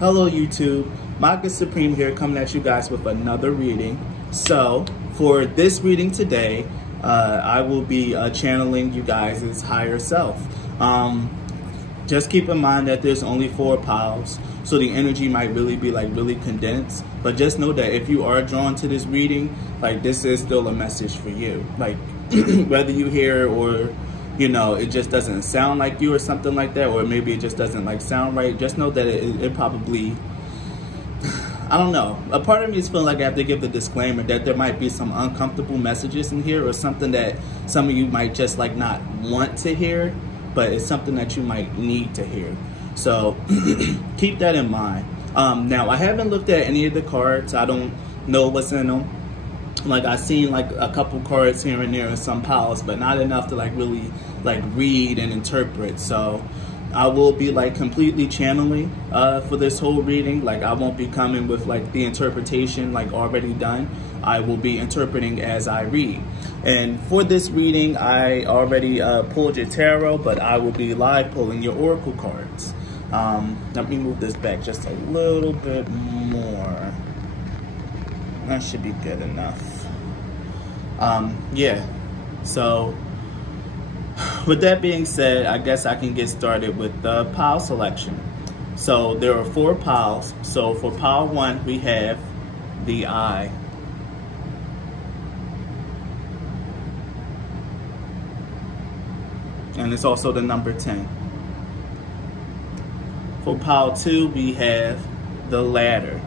Hello YouTube, Magus Supreme here, coming at you guys with another reading. So for this reading today, I will be channeling you guys' higher self. Just keep in mind that there's only 4 piles, so the energy might really be really condensed. But just know that if you are drawn to this reading, this is still a message for you. Whether you hear or it just doesn't sound like you or something like that, or maybe it just doesn't sound right, just know that it probably, I don't know. A part of me is feeling like I have to give the disclaimer that there might be some uncomfortable messages in here, or something that some of you might just not want to hear, but it's something that you might need to hear. So keep that in mind. Now, I haven't looked at any of the cards. I don't know what's in them. I've seen a couple cards here and there in some piles, but not enough to really read and interpret. So I will be completely channeling for this whole reading. I won't be coming with the interpretation already done. I will be interpreting as I read. And for this reading, I already pulled your tarot, but I will be live pulling your oracle cards. Let me move this back just a little bit more. That should be good enough. Yeah, so with that being said, I guess I can get started with the pile selection. So there are 4 piles. So for pile 1, we have the eye. And it's also the number 10. For pile 2, we have the ladder,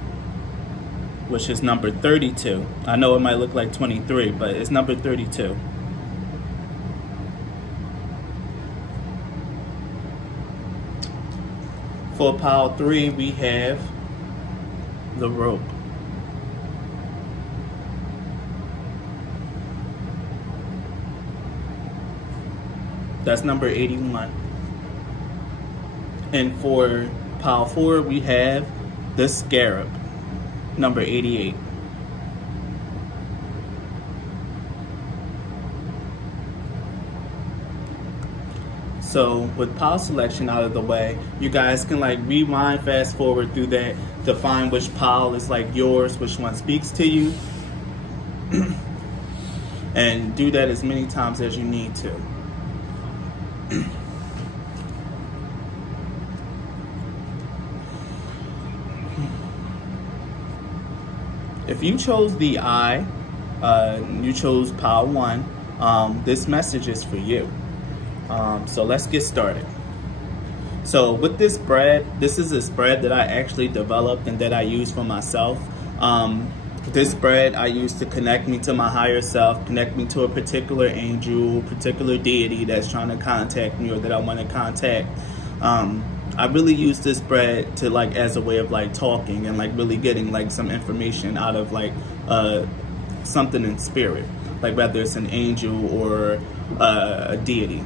which is number 32. I know it might look like 23, but it's number 32. For pile 3, we have the rope. That's number 81. And for pile 4, we have the scarab, number 88. So with pile selection out of the way, you guys can rewind, fast forward through that to find which pile is yours, which one speaks to you. And do that as many times as you need to. If you chose the eye, you chose pile 1, this message is for you. So let's get started. So with this spread, this is a spread that I actually developed and that I use for myself. This spread I use to connect me to my higher self, connect me to a particular angel, particular deity that's trying to contact me or that I want to contact. I really use this spread to as a way of talking and really getting some information out of something in spirit, whether it's an angel or a deity.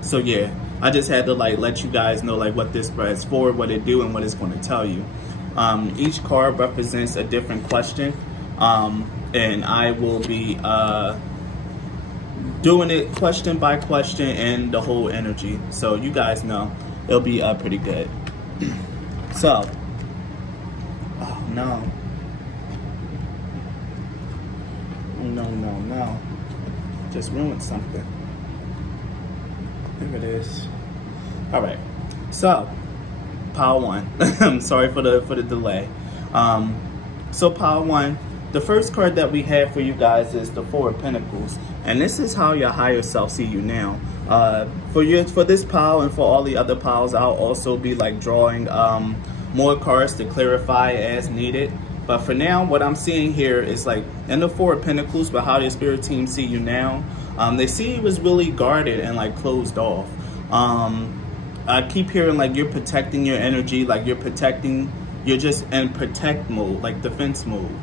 So yeah, I just had to let you guys know what this spread is for, what it do, and what it's going to tell you. Each card represents a different question, and I will be doing it question by question and the whole energy, so you guys know it'll be pretty good. So, oh no, no, just ruined something. There it is. All right, so pile 1. I'm sorry for the delay. So pile 1. The first card that we have for you guys is the 4 of Pentacles, and this is how your higher self see you now. For this pile and for all the other piles, I'll also be drawing more cards to clarify as needed. But for now, what I'm seeing here is in the 4 of Pentacles, but how your spirit team see you now. They see you as really guarded and closed off. I keep hearing you're protecting your energy, you're just in protect mode, defense mode.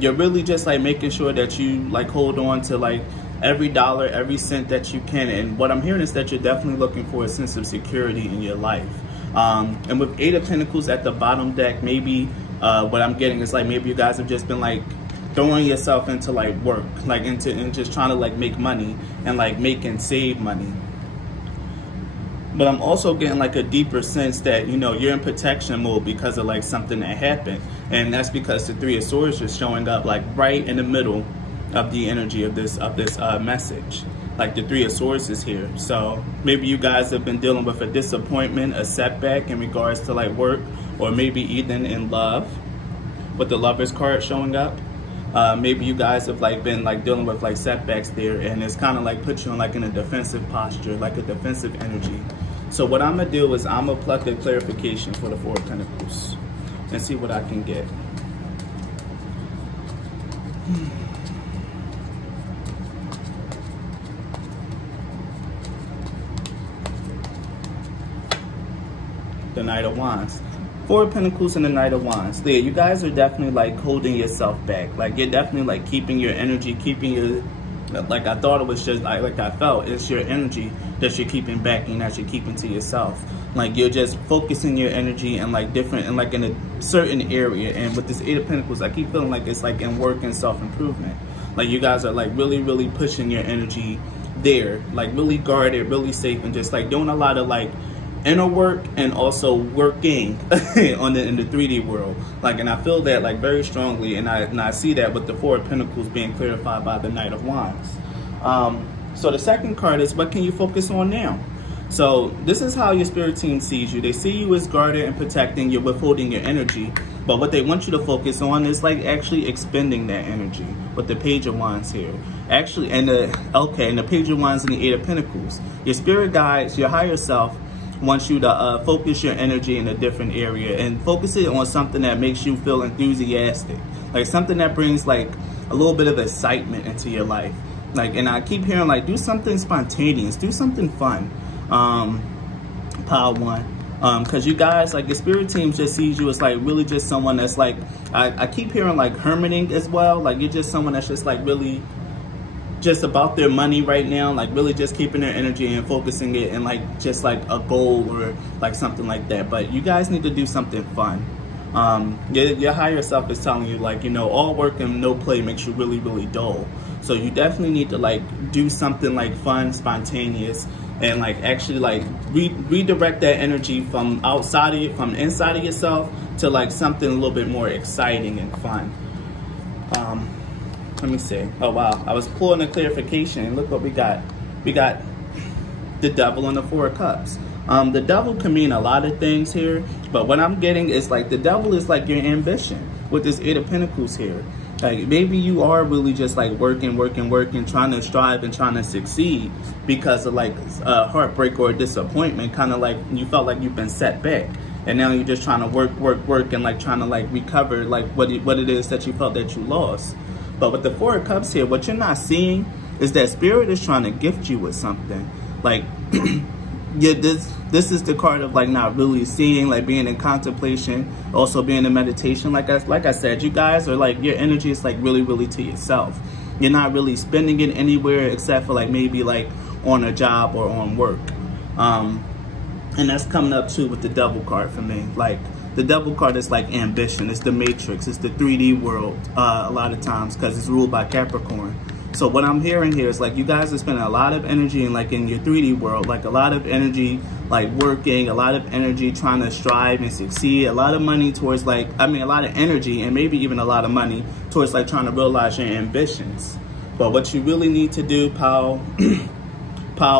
You're really just making sure that you hold on to every dollar, every cent that you can. And what I'm hearing is that you're definitely looking for a sense of security in your life. And with 8 of Pentacles at the bottom deck, maybe what I'm getting is maybe you guys have just been throwing yourself into work, and just trying to make money and make and save money. But I'm also getting like a deeper sense that, you know, you're in protection mode because of like something that happened. And that's because the Three of Swords is showing up like right in the middle of the energy of this message. Like the Three of Swords is here. So maybe you guys have been dealing with a disappointment, a setback in regards to like work, or maybe even in love with the Lovers card showing up. Maybe you guys have like been like dealing with like setbacks there, and it's kind of like put you in like in a defensive posture, like a defensive energy. So what I'm gonna do is I'm gonna pluck a clarification for the Four of Pentacles and see what I can get. The Knight of Wands. Four of Pentacles and the Knight of Wands. There, you guys are definitely like holding yourself back. Like you're definitely like keeping your energy, keeping your, like I thought it was just like I felt, it's your energy that you're keeping back and that you're keeping to yourself. Like you're just focusing your energy and like different and like in a certain area. And with this Eight of Pentacles, I keep feeling like it's like in work and self-improvement. Like you guys are like really pushing your energy there, like really guarded, really safe, and just like doing a lot of like inner work and also working in the 3D world. Like, and I feel that like very strongly, and I see that with the Four of Pentacles being clarified by the Knight of Wands. So the second card is, what can you focus on now? So this is how your spirit team sees you. They see you as guarded and protecting, you're withholding your energy, but what they want you to focus on is like actually expending that energy with the Page of Wands here. Actually, and the Page of Wands and the Eight of Pentacles. Your spirit guides, your higher self, wants you to focus your energy in a different area and focus it on something that makes you feel enthusiastic, like something that brings like a little bit of excitement into your life. Like, and I keep hearing like, do something spontaneous, do something fun. Pile one, because you guys, like your spirit team just sees you as like really just someone that's like, I keep hearing like hermiting as well. Like you're just someone that's just like really just about their money right now, like really just keeping their energy and focusing it and like just like a goal or like something like that. But you guys need to do something fun. Your higher self is telling you like, you know, all work and no play makes you really dull. So you definitely need to like do something like fun, spontaneous, and like actually like redirect that energy from outside of you, from inside of yourself to like something a little bit more exciting and fun. Let me see. Oh wow, I was pulling a clarification and look what we got. We got the Devil and the Four of Cups. The Devil can mean a lot of things here, but what I'm getting is like the Devil is like your ambition with this Eight of Pentacles here. Like maybe you are really just like working, trying to strive and trying to succeed because of like a heartbreak or a disappointment, kind of like you felt like you've been set back. And now you're just trying to work and like trying to like recover like what it is that you felt that you lost. But with the Four of Cups here, what you're not seeing is that Spirit is trying to gift you with something. Like, yeah, this is the card of like not really seeing, like being in contemplation, also being in meditation. Like I said, you guys are like, your energy is like really to yourself. You're not really spending it anywhere except for like maybe like on a job or on work. And that's coming up too with the Devil card for me. Like, the Devil card is like ambition. It's the Matrix. It's the 3D world a lot of times because it's ruled by Capricorn. So what I'm hearing here is like you guys are spending a lot of energy in like in your 3D world, like a lot of energy like working, a lot of energy trying to strive and succeed, a lot of money towards like, I mean a lot of energy and maybe even a lot of money towards like trying to realize your ambitions. But what you really need to do, pile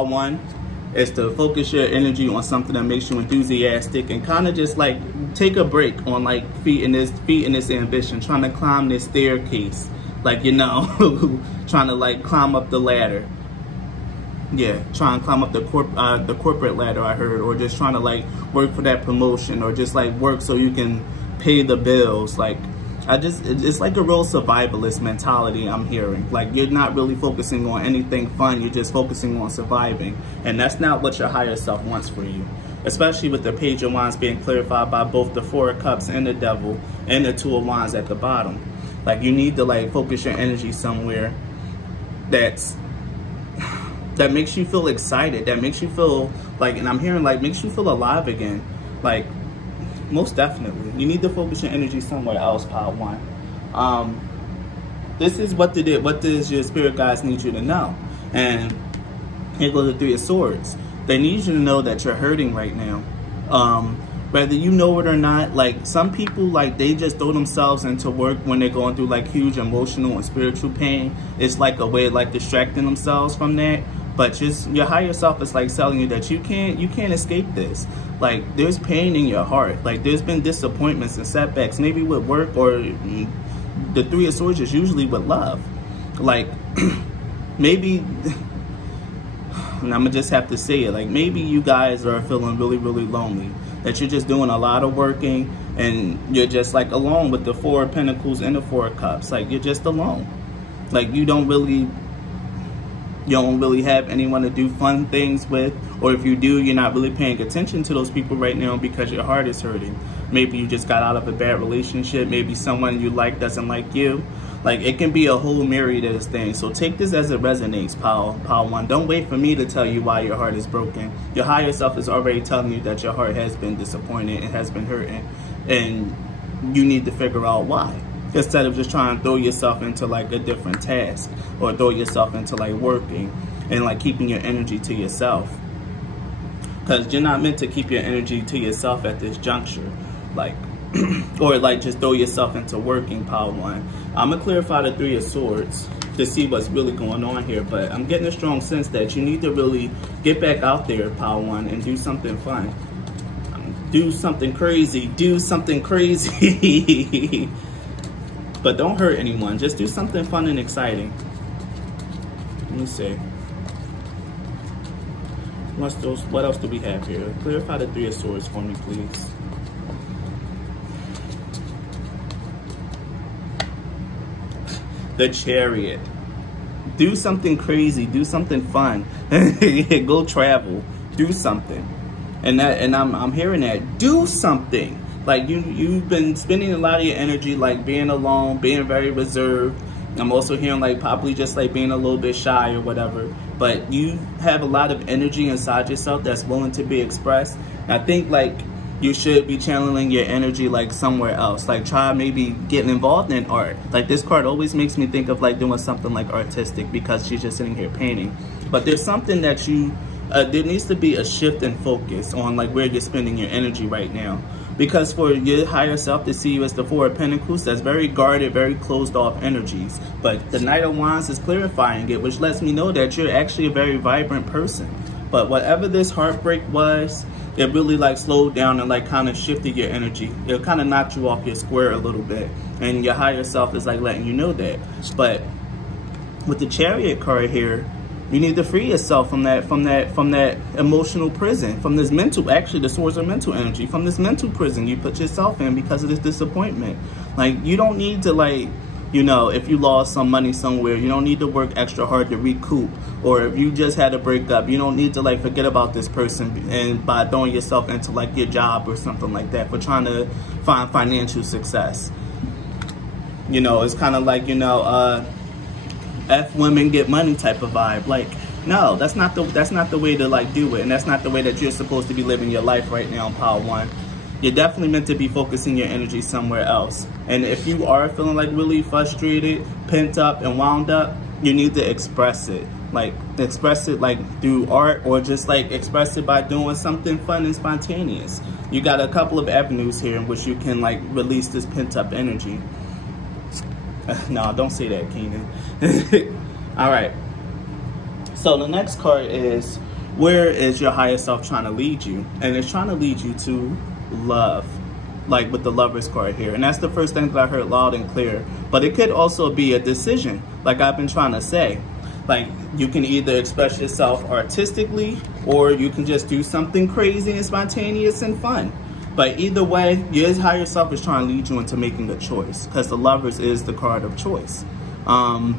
one, is to focus your energy on something that makes you enthusiastic and kind of just like take a break on like feet in this ambition, trying to climb this staircase, like, you know, trying to like climb up the ladder. Yeah, try and climb up the corporate ladder, I heard, or just trying to like work for that promotion, or just like work so you can pay the bills. Like, it's like a real survivalist mentality I'm hearing. Like, you're not really focusing on anything fun, you're just focusing on surviving. And that's not what your higher self wants for you. Especially with the Page of Wands being clarified by both the Four of Cups and the Devil, and the Two of Wands at the bottom. Like, you need to like focus your energy somewhere that makes you feel excited, that makes you feel like, and I'm hearing like makes you feel alive again. Like, most definitely, you need to focus your energy somewhere else, pile one. This is what does your spirit guides need you to know. And here goes the Three of Swords. They need you to know that you're hurting right now. Whether you know it or not, like some people, like they just throw themselves into work when they're going through like huge emotional and spiritual pain. It's like a way of like distracting themselves from that. But just your higher self is like telling you that you can't escape this. Like there's pain in your heart. Like there's been disappointments and setbacks, maybe with work, or the Three of Swords is usually with love. Like maybe, and I'm gonna just have to say it, like maybe you guys are feeling really, really lonely. That you're just doing a lot of working and you're just like alone with the Four of Pentacles and the Four of Cups. Like you're just alone. Like you don't really have anyone to do fun things with, or if you do, you're not really paying attention to those people right now because your heart is hurting. Maybe you just got out of a bad relationship. Maybe someone you like doesn't like you. Like it can be a whole myriad of things. So take this as it resonates, pile one. Don't wait for me to tell you why your heart is broken. Your higher self is already telling you that your heart has been disappointed and has been hurting, and you need to figure out why. Instead of just trying to throw yourself into like a different task, or throw yourself into like working and like keeping your energy to yourself. Because you're not meant to keep your energy to yourself at this juncture. Like, or like just throw yourself into working, pile one. I'm gonna clarify the Three of Swords to see what's really going on here, but I'm getting a strong sense that you need to really get back out there, pile one, and do something fun. Do something crazy. Do something crazy. But don't hurt anyone. Just do something fun and exciting. Let me see. What else do we have here? Clarify the Three of Swords for me, please. The Chariot. Do something crazy. Do something fun. Go travel. Do something. And I'm hearing that. Do something. Like you've been spending a lot of your energy like being alone, being very reserved. I'm also hearing like probably just like being a little bit shy or whatever. But you have a lot of energy inside yourself that's willing to be expressed. And I think like you should be channeling your energy like somewhere else. Like try maybe getting involved in art. Like this card always makes me think of like doing something like artistic because she's just sitting here painting. But there's something that you, there needs to be a shift in focus on like where you're spending your energy right now. Because for your higher self to see you as the Four of Pentacles, that's very guarded, very closed off energies. But the Knight of Wands is clarifying it, which lets me know that you're actually a very vibrant person. But whatever this heartbreak was, it really like slowed down and like kind of shifted your energy. It kind of knocked you off your square a little bit. And your higher self is like letting you know that. But with the Chariot card here, you need to free yourself from that emotional prison, from this mental, actually the swords are mental energy, from this mental prison you put yourself in because of this disappointment. Like you don't need to like, you know, if you lost some money somewhere, you don't need to work extra hard to recoup. Or if you just had a breakup, you don't need to like forget about this person and by throwing yourself into like your job or something like that for trying to find financial success. You know, it's kind of like, you know, F women get money type of vibe. Like, no, that's not the way to like do it, and that's not the way that you're supposed to be living your life right now in pile one. You're definitely meant to be focusing your energy somewhere else. And if you are feeling like really frustrated, pent up, and wound up, you need to express it. Like express it like through art, or just like express it by doing something fun and spontaneous. You got a couple of avenues here in which you can like release this pent up energy. No, don't say that, Keenan. All right. So the next card is, where is your higher self trying to lead you? And it's trying to lead you to love, like with the Lovers card here. And that's the first thing that I heard loud and clear. But it could also be a decision, like I've been trying to say. Like you can either express yourself artistically, or you can just do something crazy and spontaneous and fun. But either way, your higher self is trying to lead you into making a choice, because the Lovers is the card of choice. You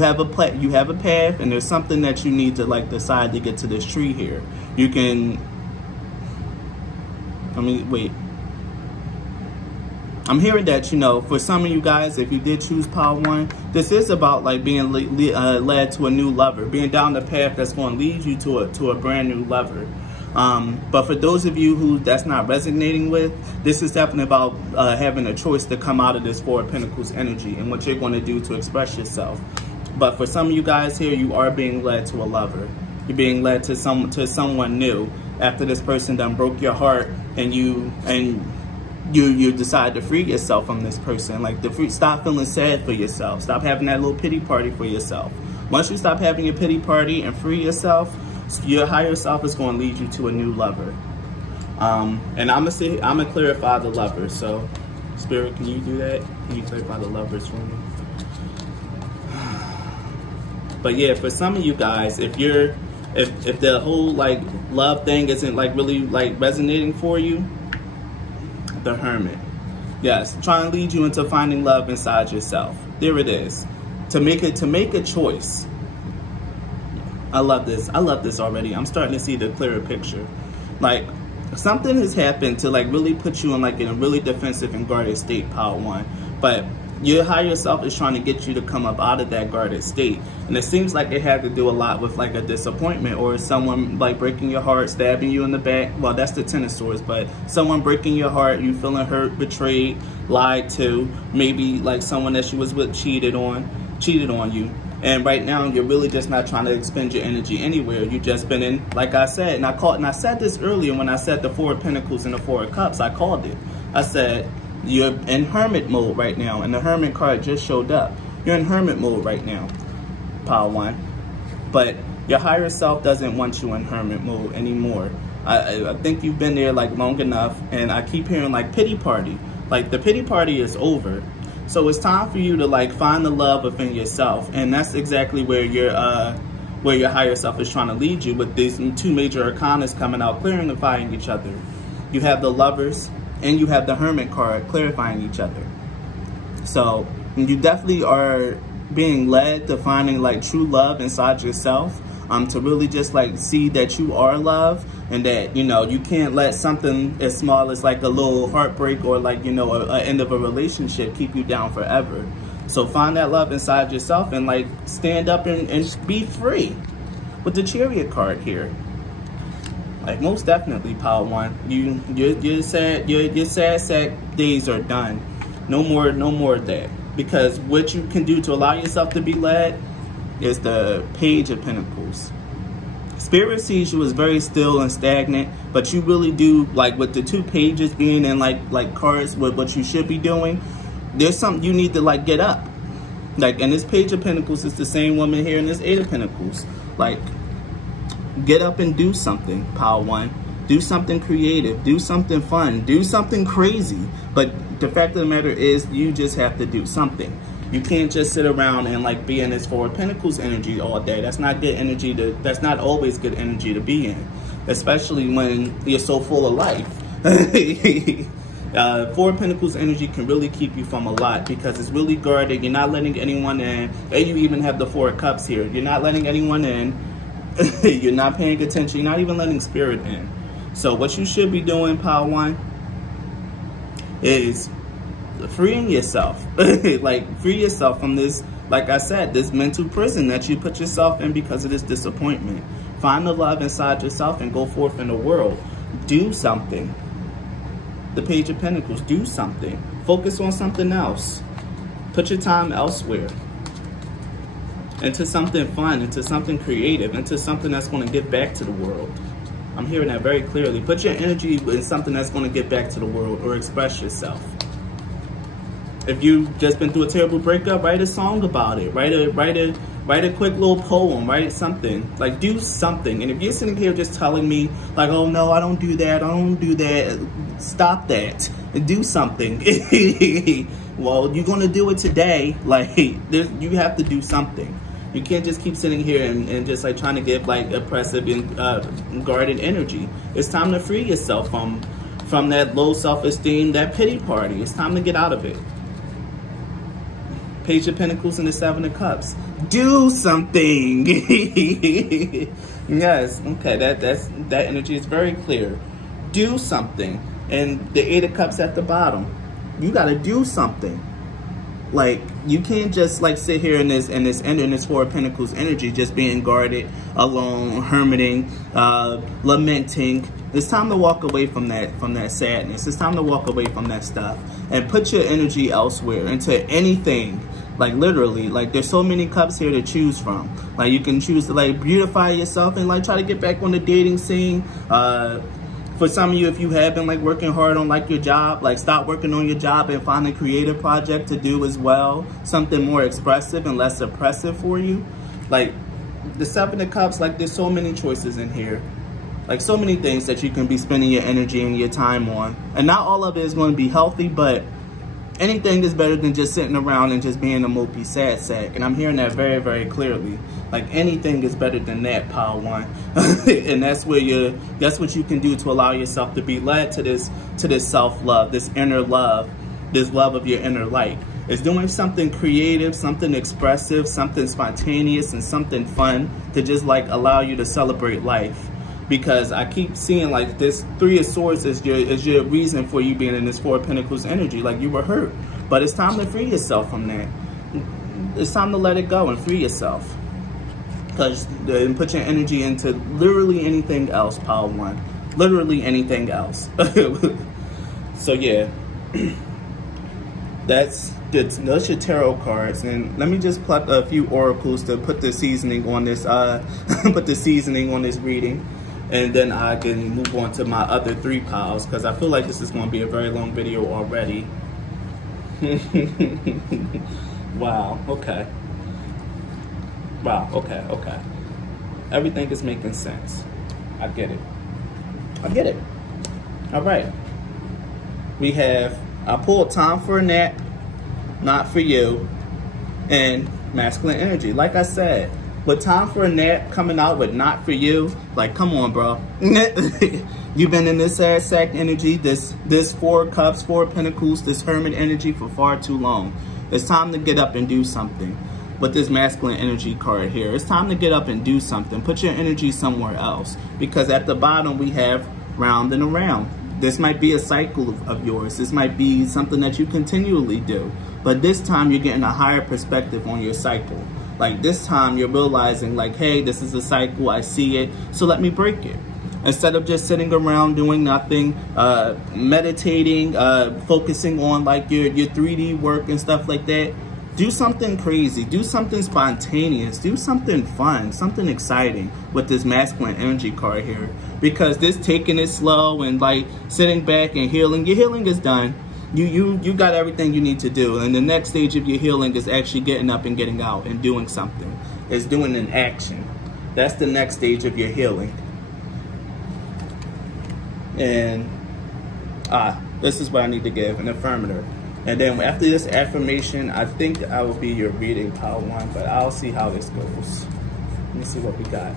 have a path, and there's something that you need to like decide to get to this tree here. You can, I'm hearing that, you know, for some of you guys, if you did choose pile one, this is about like being led to a new lover, being down the path that's going to lead you to a brand new lover. But for those of you who that's not resonating with, this is definitely about having a choice to come out of this Four of Pentacles energy and what you're going to do to express yourself. But for some of you guys here, you are being led to a lover. You're being led to someone new after this person done broke your heart, and you decide to free yourself from this person. Like, stop feeling sad for yourself. Stop having that little pity party for yourself. Once you stop having your pity party and free yourself, your higher self is going to lead you to a new lover. And I'm gonna clarify the lovers. So, Spirit, can you do that? Can you clarify the lovers for me? But yeah, for some of you guys, if the whole like love thing isn't like really like resonating for you, the Hermit. Yes, trying to lead you into finding love inside yourself. There it is. To make a choice. I love this. I love this already. I'm starting to see the clearer picture. Like, something has happened to like really put you in like in a really defensive and guarded state, Power One. But your higher self is trying to get you to come up out of that guarded state. And it seems like it had to do a lot with like a disappointment, or someone like breaking your heart, stabbing you in the back. Well, that's the Ten of Swords, but someone breaking your heart, you feeling hurt, betrayed, lied to, maybe like someone that you was with cheated on you. And right now, you're really just not trying to expend your energy anywhere. You've just been in, like I said, and I said this earlier when I said the Four of Pentacles and the Four of Cups. I called it. I said, you're in Hermit mode right now, and the Hermit card just showed up. You're in Hermit mode right now, Power One. But your higher self doesn't want you in Hermit mode anymore. I think you've been there like long enough, and I keep hearing like pity party. Like, the pity party is over. So it's time for you to like find the love within yourself, and that's exactly where your higher self is trying to lead you with these two major arcanas coming out, clarifying each other. You have the Lovers and you have the Hermit card clarifying each other. So you definitely are being led to finding like true love inside yourself, to really just like see that you are love, and that, you know, you can't let something as small as like a little heartbreak or like, you know, an end of a relationship keep you down forever. So find that love inside yourself and like stand up and be free with the Chariot card here. Like, most definitely, Power One. Your sad sack days are done. No more of that. Because what you can do to allow yourself to be led is the Page of Pentacles. Spirit sees you as very still and stagnant, but you really do, like with the two pages being in like cards with what you should be doing, there's something you need to like get up. Like, and this Page of Pentacles is the same woman here in this Eight of Pentacles. Like, get up and do something, Power One. Do something creative. Do something fun. Do something crazy. But the fact of the matter is, you just have to do something. You can't just sit around and like be in this Four of Pentacles energy all day. That's not good energy that's not always good energy to be in. Especially when you're so full of life. Four of Pentacles energy can really keep you from a lot because it's really guarded. You're not letting anyone in. And you even have the Four of Cups here. You're not letting anyone in. You're not paying attention. You're not even letting Spirit in. So what you should be doing, Power One, is freeing yourself. Like, free yourself from this, like I said, this mental prison that you put yourself in because of this disappointment. Find the love inside yourself and go forth in the world. Do something. The Page of Pentacles, do something. Focus on something else. Put your time elsewhere. Into something fun, into something creative, into something that's going to give back to the world. I'm hearing that very clearly. Put your energy in something that's going to give back to the world, or express yourself. If you've just been through a terrible breakup, write a song about it. Write a quick little poem. Write something. Like, do something. And if you're sitting here just telling me, like, oh no, I don't do that, I don't do that, stop that. Do something. Well, you're going to do it today. Like, you have to do something. You can't just keep sitting here and just like trying to give like oppressive and guarded energy. It's time to free yourself from that low self-esteem, that pity party. It's time to get out of it. Page of Pentacles and the Seven of Cups. Do something. Yes, okay, that energy is very clear. Do something. And the Eight of Cups at the bottom. You gotta do something. Like, you can't just like sit here in this Four of Pentacles energy, just being guarded, alone, hermiting, lamenting. It's time to walk away from that sadness. It's time to walk away from that stuff and put your energy elsewhere, into anything Like literally, like there's so many cups here to choose from. Like you can choose to like beautify yourself and like try to get back on the dating scene. For some of you, if you have been like working hard on like your job, like stop working on your job and find a creative project to do as well. Something more expressive and less oppressive for you. Like the Seven of Cups, like there's so many choices in here. Like so many things that you can be spending your energy and your time on. And not all of it is going to be healthy, but anything is better than just sitting around and just being a mopey sad sack. And I'm hearing that very, very clearly. Like anything is better than that, pile one. And that's what you can do to allow yourself to be led to this self-love, this inner love, this love of your inner light. It's doing something creative, something expressive, something spontaneous, and something fun to just like allow you to celebrate life. Because I keep seeing like this Three of Swords is your reason for you being in this Four of Pentacles energy. Like you were hurt, but it's time to free yourself from that. It's time to let it go and free yourself. And put your energy into literally anything else, pile one. Literally anything else. So yeah, that's your tarot cards. And let me just pluck a few oracles to put the seasoning on this. Put the seasoning on this reading. And then I can move on to my other 3 piles, because I feel like this is going to be a very long video already. Wow, okay. Wow, okay. Everything is making sense. I get it. All right. We have, I pulled time for a nap, not for you, and masculine energy. Like I said, with time for a nap coming out with not for you, like, come on, bro. You've been in this sad sack energy, this 4 cups, 4 pentacles, this hermit energy for far too long. It's time to get up and do something. With this masculine energy card here, it's time to get up and do something. Put your energy somewhere else. Because at the bottom, we have round and around. This might be a cycle of yours. This might be something that you continually do. But this time, you're getting a higher perspective on your cycle. Like this time you're realizing like, hey, this is a cycle, I see it, so let me break it. Instead of just sitting around doing nothing, meditating, focusing on like your 3D work and stuff like that, do something crazy, do something spontaneous, do something fun, something exciting with this masculine energy card here. Because this taking it slow and like sitting back and healing, your healing is done. You got everything you need to do, and the next stage of your healing is actually getting up and getting out and doing something. It's doing an action. That's the next stage of your healing. And this is what I need to give, an affirmative. And then after this affirmation, I think I will be your reading, pile one, but I'll see how this goes. Let me see what we got.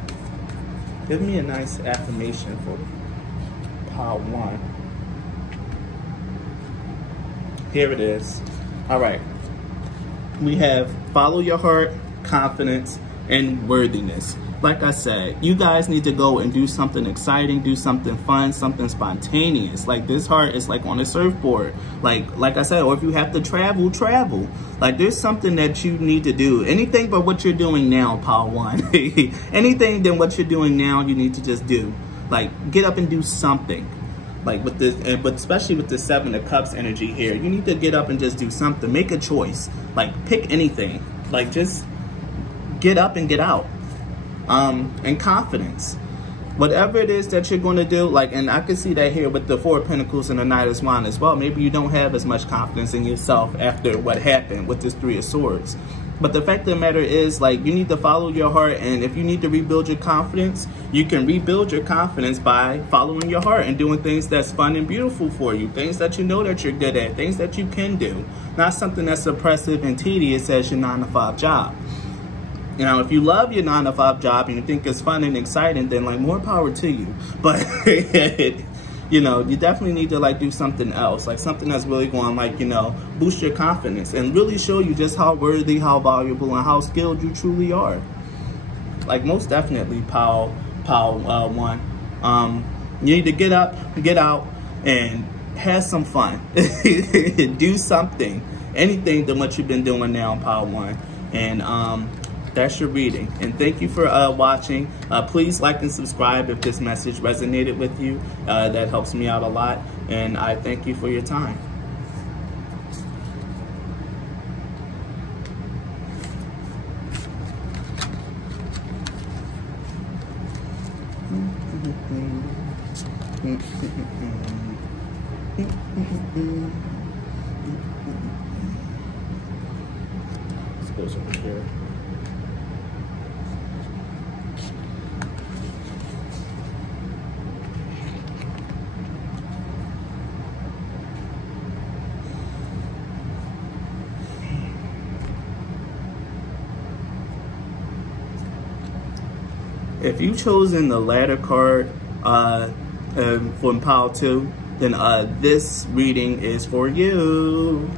Give me a nice affirmation for pile one. Here it is. All right. We have follow your heart, confidence, and worthiness. Like I said, you guys need to go and do something exciting, do something fun, something spontaneous. Like this heart is like on a surfboard. Like I said, or if you have to travel, travel. Like there's something that you need to do. Anything but what you're doing now, pile one. Anything than what you're doing now, you need to just do. Like get up and do something. Like with this, but especially with the 7 of Cups energy here, you need to get up and just do something. Make a choice. Like pick anything. Like just get up and get out. And confidence. Whatever it is that you're going to do, like, and I can see that here with the 4 of Pentacles and the Knight of Wands as well. Maybe you don't have as much confidence in yourself after what happened with this 3 of Swords. But the fact of the matter is, like, you need to follow your heart, and if you need to rebuild your confidence, you can rebuild your confidence by following your heart and doing things that's fun and beautiful for you, things that you know that you're good at, things that you can do, not something that's oppressive and tedious as your 9-to-5 job. You know, if you love your 9-to-5 job and you think it's fun and exciting, then like more power to you. But you know, you definitely need to like do something else, like something that's really going to like, you know, boost your confidence and really show you just how worthy, how valuable, and how skilled you truly are. Like most definitely, pile one. You need to get up, get out, and have some fun. Do something, anything than what you've been doing now, pile one. And that's your reading. And thank you for watching. Please like and subscribe if this message resonated with you. That helps me out a lot. And I thank you for your time. This goes over here. If you've chosen the ladder card from pile 2, then this reading is for you.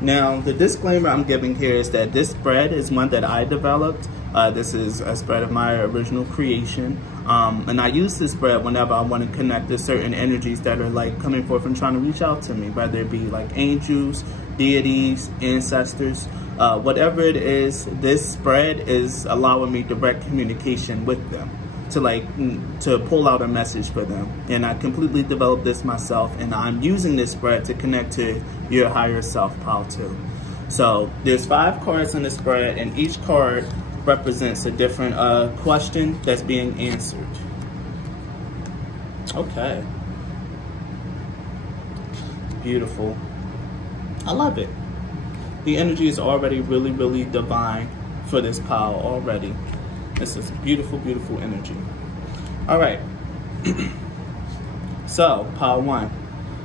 Now, the disclaimer I'm giving here is that this spread is one that I developed. This is a spread of my original creation. And I use this spread whenever I want to connect to certain energies that are like coming forth and trying to reach out to me, whether it be like angels, deities, ancestors. Whatever it is, this spread is allowing me direct communication with them to pull out a message for them. And I completely developed this myself, and I'm using this spread to connect to your higher self, pile 2. So there's 5 cards in the spread, and each card represents a different question that's being answered. Okay. Beautiful. I love it. The energy is already really, really divine for this pile already. This is beautiful, beautiful energy. All right. So, pile 1.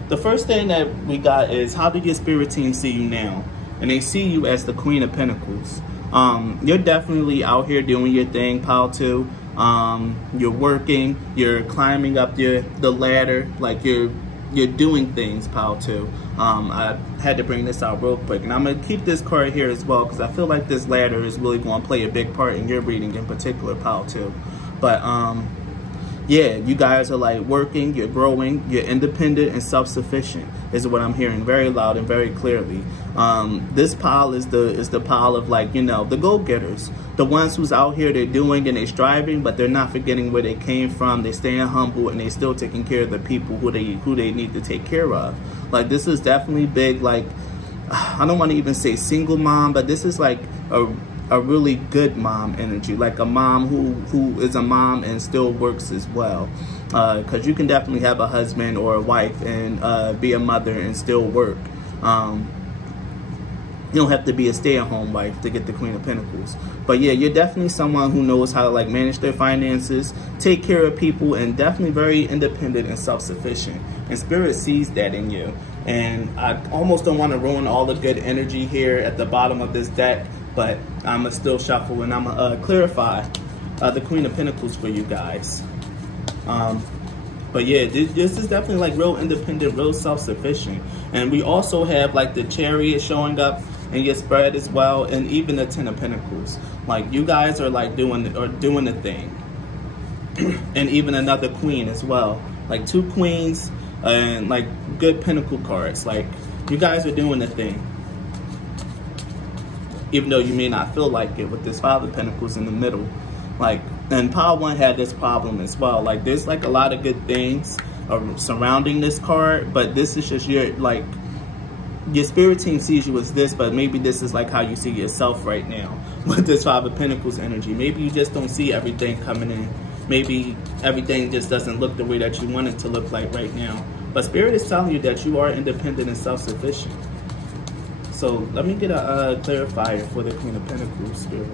The first thing that we got is, how do your spirit team see you now? And they see you as the Queen of Pentacles. You're definitely out here doing your thing, pile 2. You're working, you're climbing up the ladder, like you're doing things, pile 2. I had to bring this out real quick, and I'm going to keep this card here as well, because I feel like this ladder is really going to play a big part in your reading in particular, pile 2. But yeah, you guys are like working, you're growing, you're independent and self-sufficient is what I'm hearing very loud and very clearly. This pile is the pile of, like, you know, the go-getters, the ones who's out here, they're doing and they're striving, but they're not forgetting where they came from. They're staying humble, and they're still taking care of the people who they need to take care of. Like, this is definitely big. Like, I don't want to even say single mom, but this is like a really good mom energy, like a mom who is a mom and still works as well. Because you can definitely have a husband or a wife and be a mother and still work. You don't have to be a stay-at-home wife to get the Queen of Pentacles. But yeah, you're definitely someone who knows how to like manage their finances, take care of people, and definitely very independent and self-sufficient. And Spirit sees that in you. And I almost don't want to ruin all the good energy here at the bottom of this deck, but I'm going to still shuffle, and I'm going to clarify the Queen of Pentacles for you guys. But yeah, this is definitely like real independent, real self-sufficient. And we also have like the Chariot showing up in your spread as well, and even the 10 of Pentacles. Like, you guys are like doing the thing. And even another Queen as well. Like 2 queens and like good Pentacle cards. Like, you guys are doing the thing. Even though you may not feel like it with this 5 of Pentacles in the middle. Like, and pile 1 had this problem as well. Like, there's like a lot of good things surrounding this card, but this is just your, like, your spirit team sees you as this, but maybe this is like how you see yourself right now with this 5 of Pentacles energy. Maybe you just don't see everything coming in. Maybe everything just doesn't look the way that you want it to look like right now. But Spirit is telling you that you are independent and self-sufficient. So let me get a clarifier for the Queen of Pentacles, Spirit.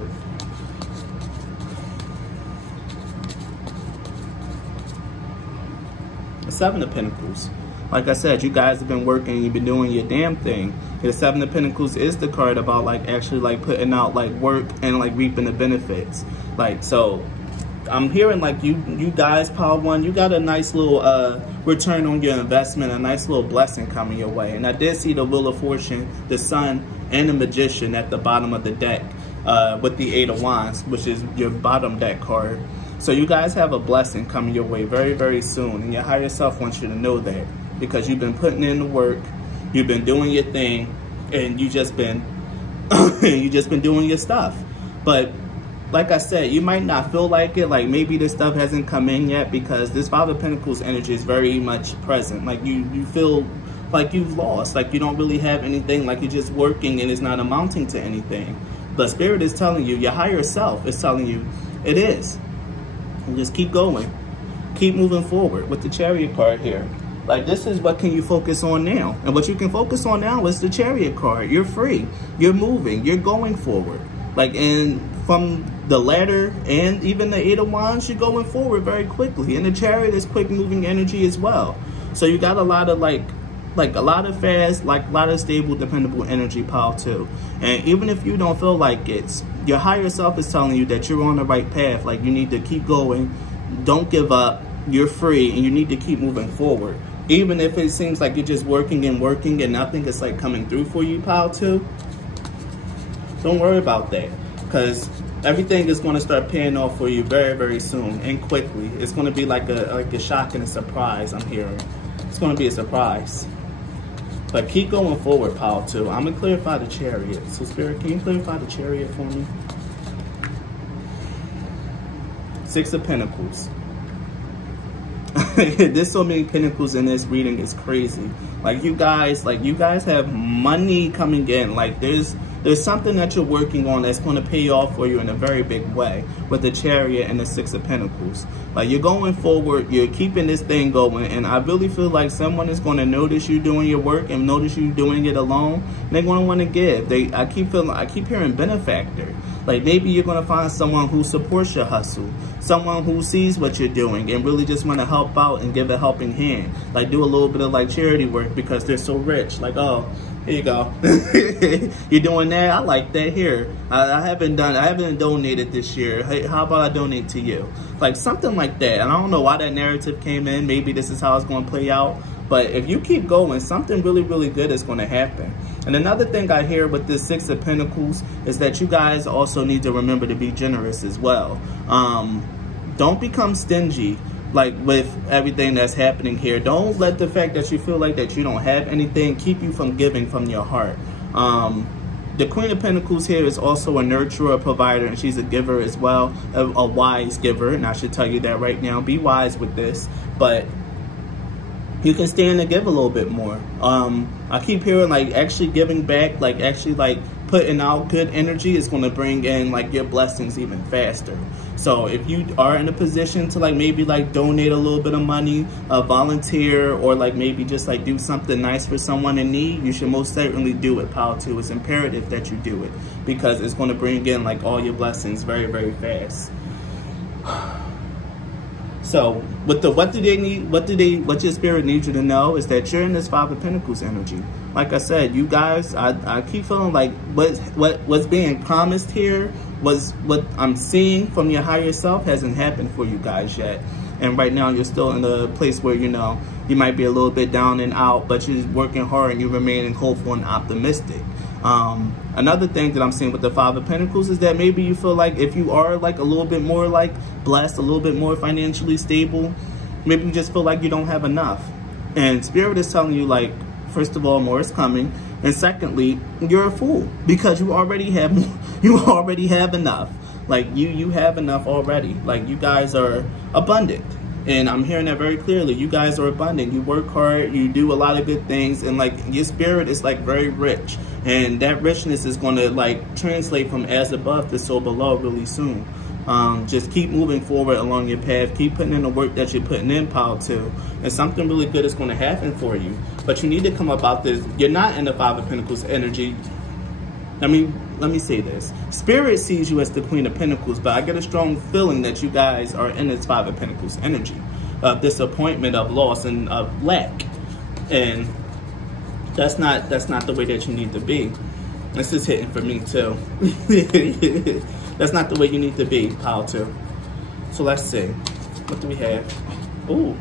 The 7 of Pentacles. Like I said, you guys have been working, you've been doing your damn thing. The 7 of Pentacles is the card about like actually like putting out like work and like reaping the benefits. Like, so I'm hearing like you guys, pile 1, you got a nice little return on your investment, a nice little blessing coming your way. And I did see the Wheel of Fortune, the Sun, and the Magician at the bottom of the deck with the 8 of Wands, which is your bottom deck card. So you guys have a blessing coming your way very, very soon. And your higher self wants you to know that, because you've been putting in the work, you've been doing your thing, and you just been doing your stuff. But like I said, you might not feel like it, like maybe this stuff hasn't come in yet, because this 5 of Pentacles energy is very much present. Like you feel like you've lost, like you don't really have anything, like you're just working and it's not amounting to anything. But Spirit is telling you, your higher self is telling you it is. And just keep going. keep moving forward with the Chariot card here. Like, this is what can you focus on now. And what you can focus on now is the Chariot card. You're free. You're moving. You're going forward. Like, and from the ladder and even the Eight of Wands, you're going forward very quickly. And the Chariot is quick moving energy as well. So you got a lot of like a lot of fast, like a lot of stable, dependable energy power too. And even if you don't feel like it's, your higher self is telling you that you're on the right path. Like, you need to keep going. Don't give up. You're free, and you need to keep moving forward. Even if it seems like you're just working and nothing is like coming through for you, pile two. Don't worry about that, because everything is going to start paying off for you very, very soon and quickly. It's going to be like a shock and a surprise, I'm hearing. It's going to be a surprise. But keep going forward, pile two. I'm going to clarify the Chariot. So, Spirit, can you clarify the Chariot for me? Six of Pentacles. There's so many pentacles in this reading, it's crazy. Like, you guys have money coming in. Like, there's something that you're working on that's going to pay off for you in a very big way with the Chariot and the Six of Pentacles. Like, you're going forward, you're keeping this thing going, and I really feel like someone is going to notice you doing your work and notice you doing it alone, and they're going to want to give. I keep hearing benefactor. Like, maybe you're going to find someone who supports your hustle, someone who sees what you're doing and really just want to help out and give a helping hand. Like, do a little bit of like charity work because they're so rich. Like, oh, here you go. You're doing that? I like that. Here, I haven't donated this year. Hey, how about I donate to you? Like, something like that. And I don't know why that narrative came in. Maybe this is how it's going to play out. But if you keep going, something really, really good is going to happen. And another thing I hear with this Six of Pentacles is that you guys also need to remember to be generous as well. Don't become stingy, like, with everything that's happening here. Don't let the fact that you feel like that you don't have anything keep you from giving from your heart. The Queen of Pentacles here is also a nurturer, a provider, and she's a giver as well, a wise giver. And I should tell you that right now. Be wise with this. But you can stand to give a little bit more. I keep hearing, like, actually giving back, like, actually, like, putting out good energy is going to bring in, like, your blessings even faster. So if you are in a position to, like, maybe, like, donate a little bit of money, volunteer, or, like, maybe just, like, do something nice for someone in need, you should most certainly do it, pile two. It's imperative that you do it, because it's going to bring in, like, all your blessings very, very fast. So, what your spirit needs you to know is that you're in this Five of Pentacles energy. Like I said, you guys, I keep feeling like what's being promised here, what I'm seeing from your higher self hasn't happened for you guys yet. And right now you're still in a place where, you know, you might be a little bit down and out, but you're working hard and you're remaining hopeful and optimistic. Another thing that I'm seeing with the Five of Pentacles is that maybe you feel like if you are, like, a little bit more, like, blessed, a little bit more financially stable, maybe you just feel like you don't have enough. And Spirit is telling you, like, first of all, more is coming. And secondly, you're a fool, because you already have enough. Like, you have enough already. Like, you guys are abundant. And I'm hearing that very clearly. You guys are abundant. You work hard. You do a lot of good things. And, like, your spirit is, like, very rich. And that richness is going to, like, translate from as above to so below really soon. Just keep moving forward along your path. Keep putting in the work that you're putting in, pile two. And something really good is going to happen for you. But you need to come about this. You're not in the Five of Pentacles energy. Let me say this. Spirit sees you as the Queen of Pentacles, but I get a strong feeling that you guys are in this Five of Pentacles energy of disappointment, of loss, and of lack. And that's not the way that you need to be. This is hitting for me too. That's not the way you need to be, pile two. So let's see. What do we have? Ooh.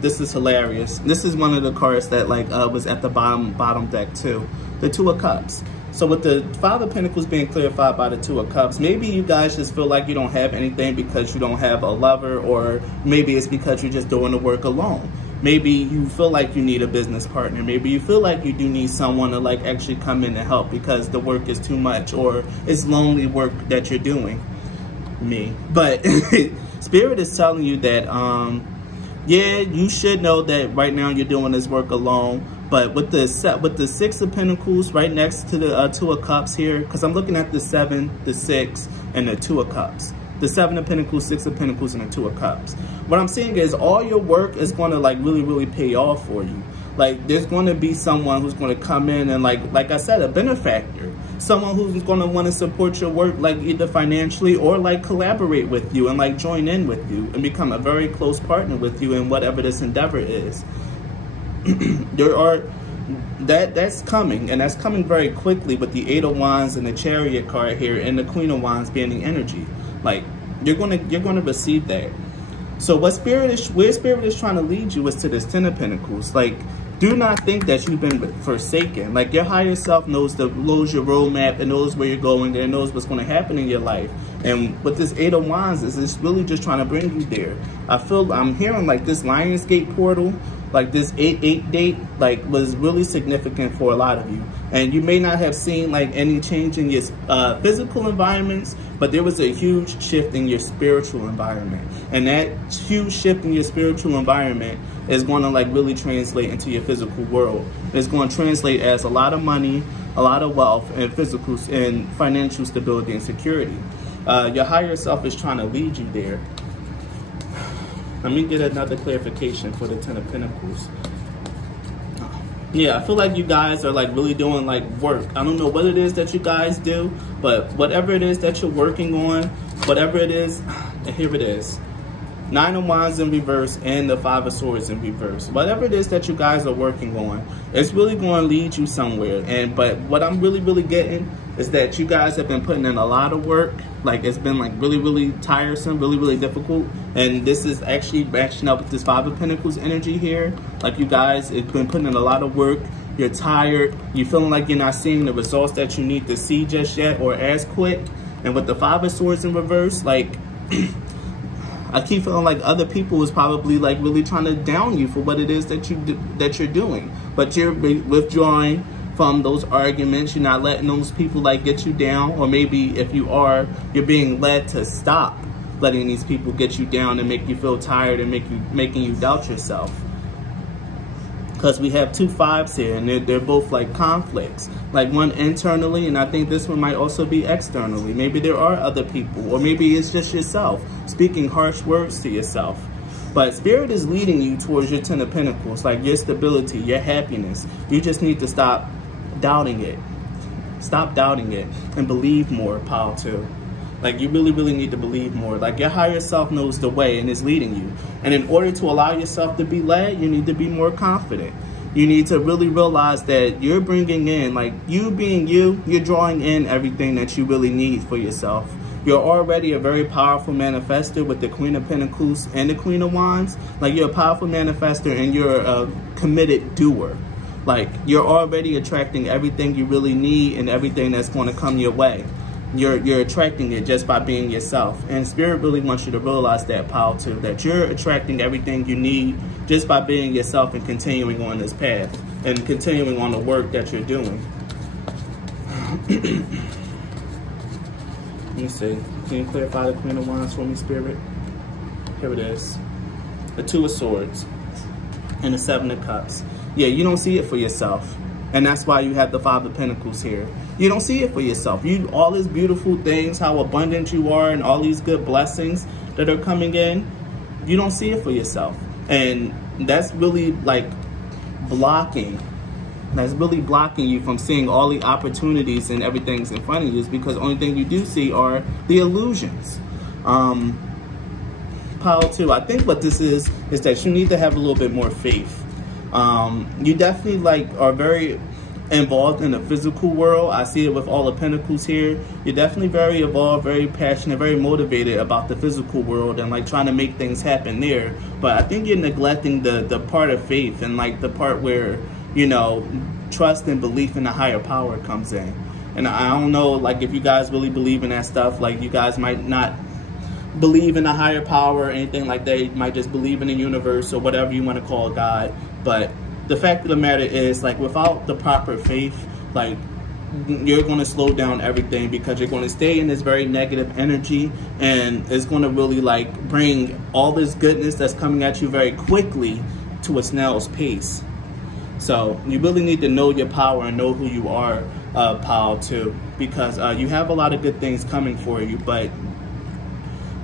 This is hilarious. This is one of the cards that, like, was at the bottom deck too. The Two of Cups. So with the Five of Pentacles being clarified by the Two of Cups, maybe you guys just feel like you don't have anything because you don't have a lover, or maybe it's because you're just doing the work alone. Maybe you feel like you need a business partner. Maybe you feel like you do need someone to, like, actually come in and help because the work is too much, or it's lonely work that you're doing. But Spirit is telling you that yeah, you should know that right now you're doing this work alone. But with the Six of Pentacles right next to the Two of Cups here, because I'm looking at the 7, the 6, and the Two of Cups. the Seven of Pentacles, Six of Pentacles, and the Two of Cups. What I'm saying is all your work is going to like really pay off for you. Like there's going to be someone who's going to come in and like I said, a benefactor. Someone who's going to want to support your work, like either financially or like collaborate with you and like join in with you and become a very close partner with you in whatever this endeavor is. That's coming, and that's coming very quickly with the Eight of Wands and the Chariot card here and the Queen of Wands being the energy. Like you're gonna receive that. So where Spirit is trying to lead you is to this Ten of Pentacles. Like, do not think that you've been forsaken. Like your higher self knows your roadmap and knows where you're going and knows what's going to happen in your life. And with this Eight of Wands, it's really just trying to bring you there. I'm hearing like this Lionsgate portal, like this 8-8 date, like was really significant for a lot of you. And you may not have seen like any change in your physical environments, but there was a huge shift in your spiritual environment. And that huge shift in your spiritual environment is going to like really translate into your physical world. It's going to translate as a lot of money, a lot of wealth, and physical and financial stability and security. Your higher self is trying to lead you there. Let me get another clarification for the Ten of Pentacles. Yeah, I feel like you guys are like really doing like work. I don't know what it is that you guys do, but whatever it is that you're working on, whatever it is, and here it is. Nine of Wands in reverse and the Five of Swords in reverse. Whatever it is that you guys are working on, it's really going to lead you somewhere. But what I'm really getting is that you guys have been putting in a lot of work. Like it's been like really tiresome, really difficult. And this is actually matching up with this Five of Pentacles energy here. Like you guys have been putting in a lot of work. You're tired. You're feeling like you're not seeing the results that you need to see just yet or as quick. And with the Five of Swords in reverse, like I keep feeling like other people is probably like really trying to down you for what it is that you're doing, but you're withdrawing from those arguments. You're not letting those people like get you down, or maybe if you are, you're being led to stop letting these people get you down and make you feel tired and making you doubt yourself. Because we have two fives here, and they're both like conflicts. Like one internally, and I think this one might also be externally. Maybe there are other people, or maybe it's just yourself speaking harsh words to yourself. But Spirit is leading you towards your Ten of Pentacles, like your stability, your happiness. You just need to stop doubting it. Stop doubting it and believe more, pile two. Like you really need to believe more. Like your higher self knows the way and is leading you. And in order to allow yourself to be led, you need to be more confident. You need to really realize that you're bringing in, like you being you, you're drawing in everything that you really need for yourself. You're already a very powerful manifester with the Queen of Pentacles and the Queen of Wands. Like you're a powerful manifester and you're a committed doer. Like you're already attracting everything you really need and everything that's going to come your way. You're attracting it just by being yourself. And Spirit really wants you to realize that, pile too, that you're attracting everything you need just by being yourself and continuing on this path and continuing on the work that you're doing. Let me see. Can you clarify the Queen of Wands for me, Spirit? Here it is. The Two of Swords and the Seven of Cups. Yeah, you don't see it for yourself. And that's why you have the Five of Pentacles here. You don't see it for yourself. All these beautiful things, how abundant you are, and all these good blessings that are coming in, you don't see it for yourself. And that's really like blocking. That's really blocking you from seeing all the opportunities and everything's in front of you, is because the only thing you do see are the illusions. Pile two, I think what this is that you need to have a little bit more faith. You definitely like are very involved in the physical world. I see it with all the pentacles here. You're definitely very involved, very passionate, very motivated about the physical world and like trying to make things happen there. But I think you're neglecting the part of faith and like the part where, you know, trust and belief in the higher power comes in. And I don't know, like if you guys really believe in that stuff, like you guys might not believe in a higher power or anything like that. You might just believe in the universe or whatever you want to call God. But the fact of the matter is, like, without the proper faith, like, you're going to slow down everything, because you're going to stay in this very negative energy, and it's going to really like bring all this goodness that's coming at you very quickly to a snail's pace. So you really need to know your power and know who you are, pile too, because you have a lot of good things coming for you, but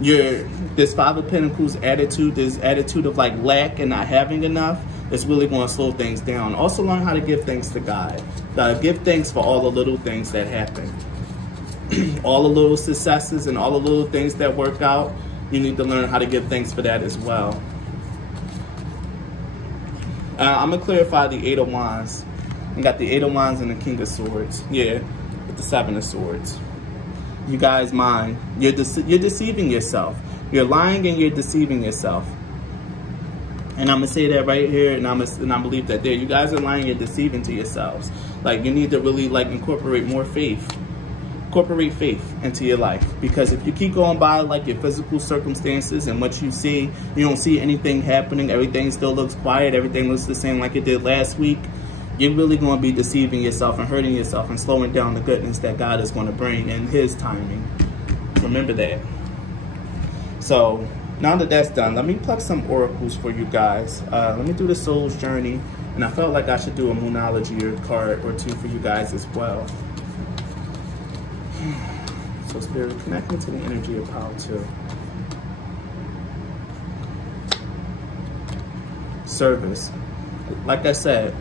this Five of Pentacles attitude, this attitude of like lack and not having enough, is really going to slow things down. Also learn how to give thanks to God. Give thanks for all the little things that happen. All the little successes and all the little things that work out, you need to learn how to give thanks for that as well. I'm going to clarify the Eight of Wands. I got the Eight of Wands and the King of Swords. Yeah, with the Seven of Swords. You guys mind, you're deceiving yourself. You're lying and you're deceiving yourself. And I'm going to say that right here, and I'm going to leave that there. You guys are lying, you're deceiving to yourselves. Like, you need to really, like, incorporate more faith. Incorporate faith into your life. Because if you keep going by, like, your physical circumstances and what you see, you don't see anything happening, everything still looks quiet, everything looks the same like it did last week, you're really going to be deceiving yourself and hurting yourself and slowing down the goodness that God is going to bring in His timing. Remember that. So, now that that's done, let me pluck some oracles for you guys. Let me do the Soul's Journey. And I felt like I should do a Moonology or card or two for you guys as well. So, Spirit, connect me to the energy of power too. Service. Like I said,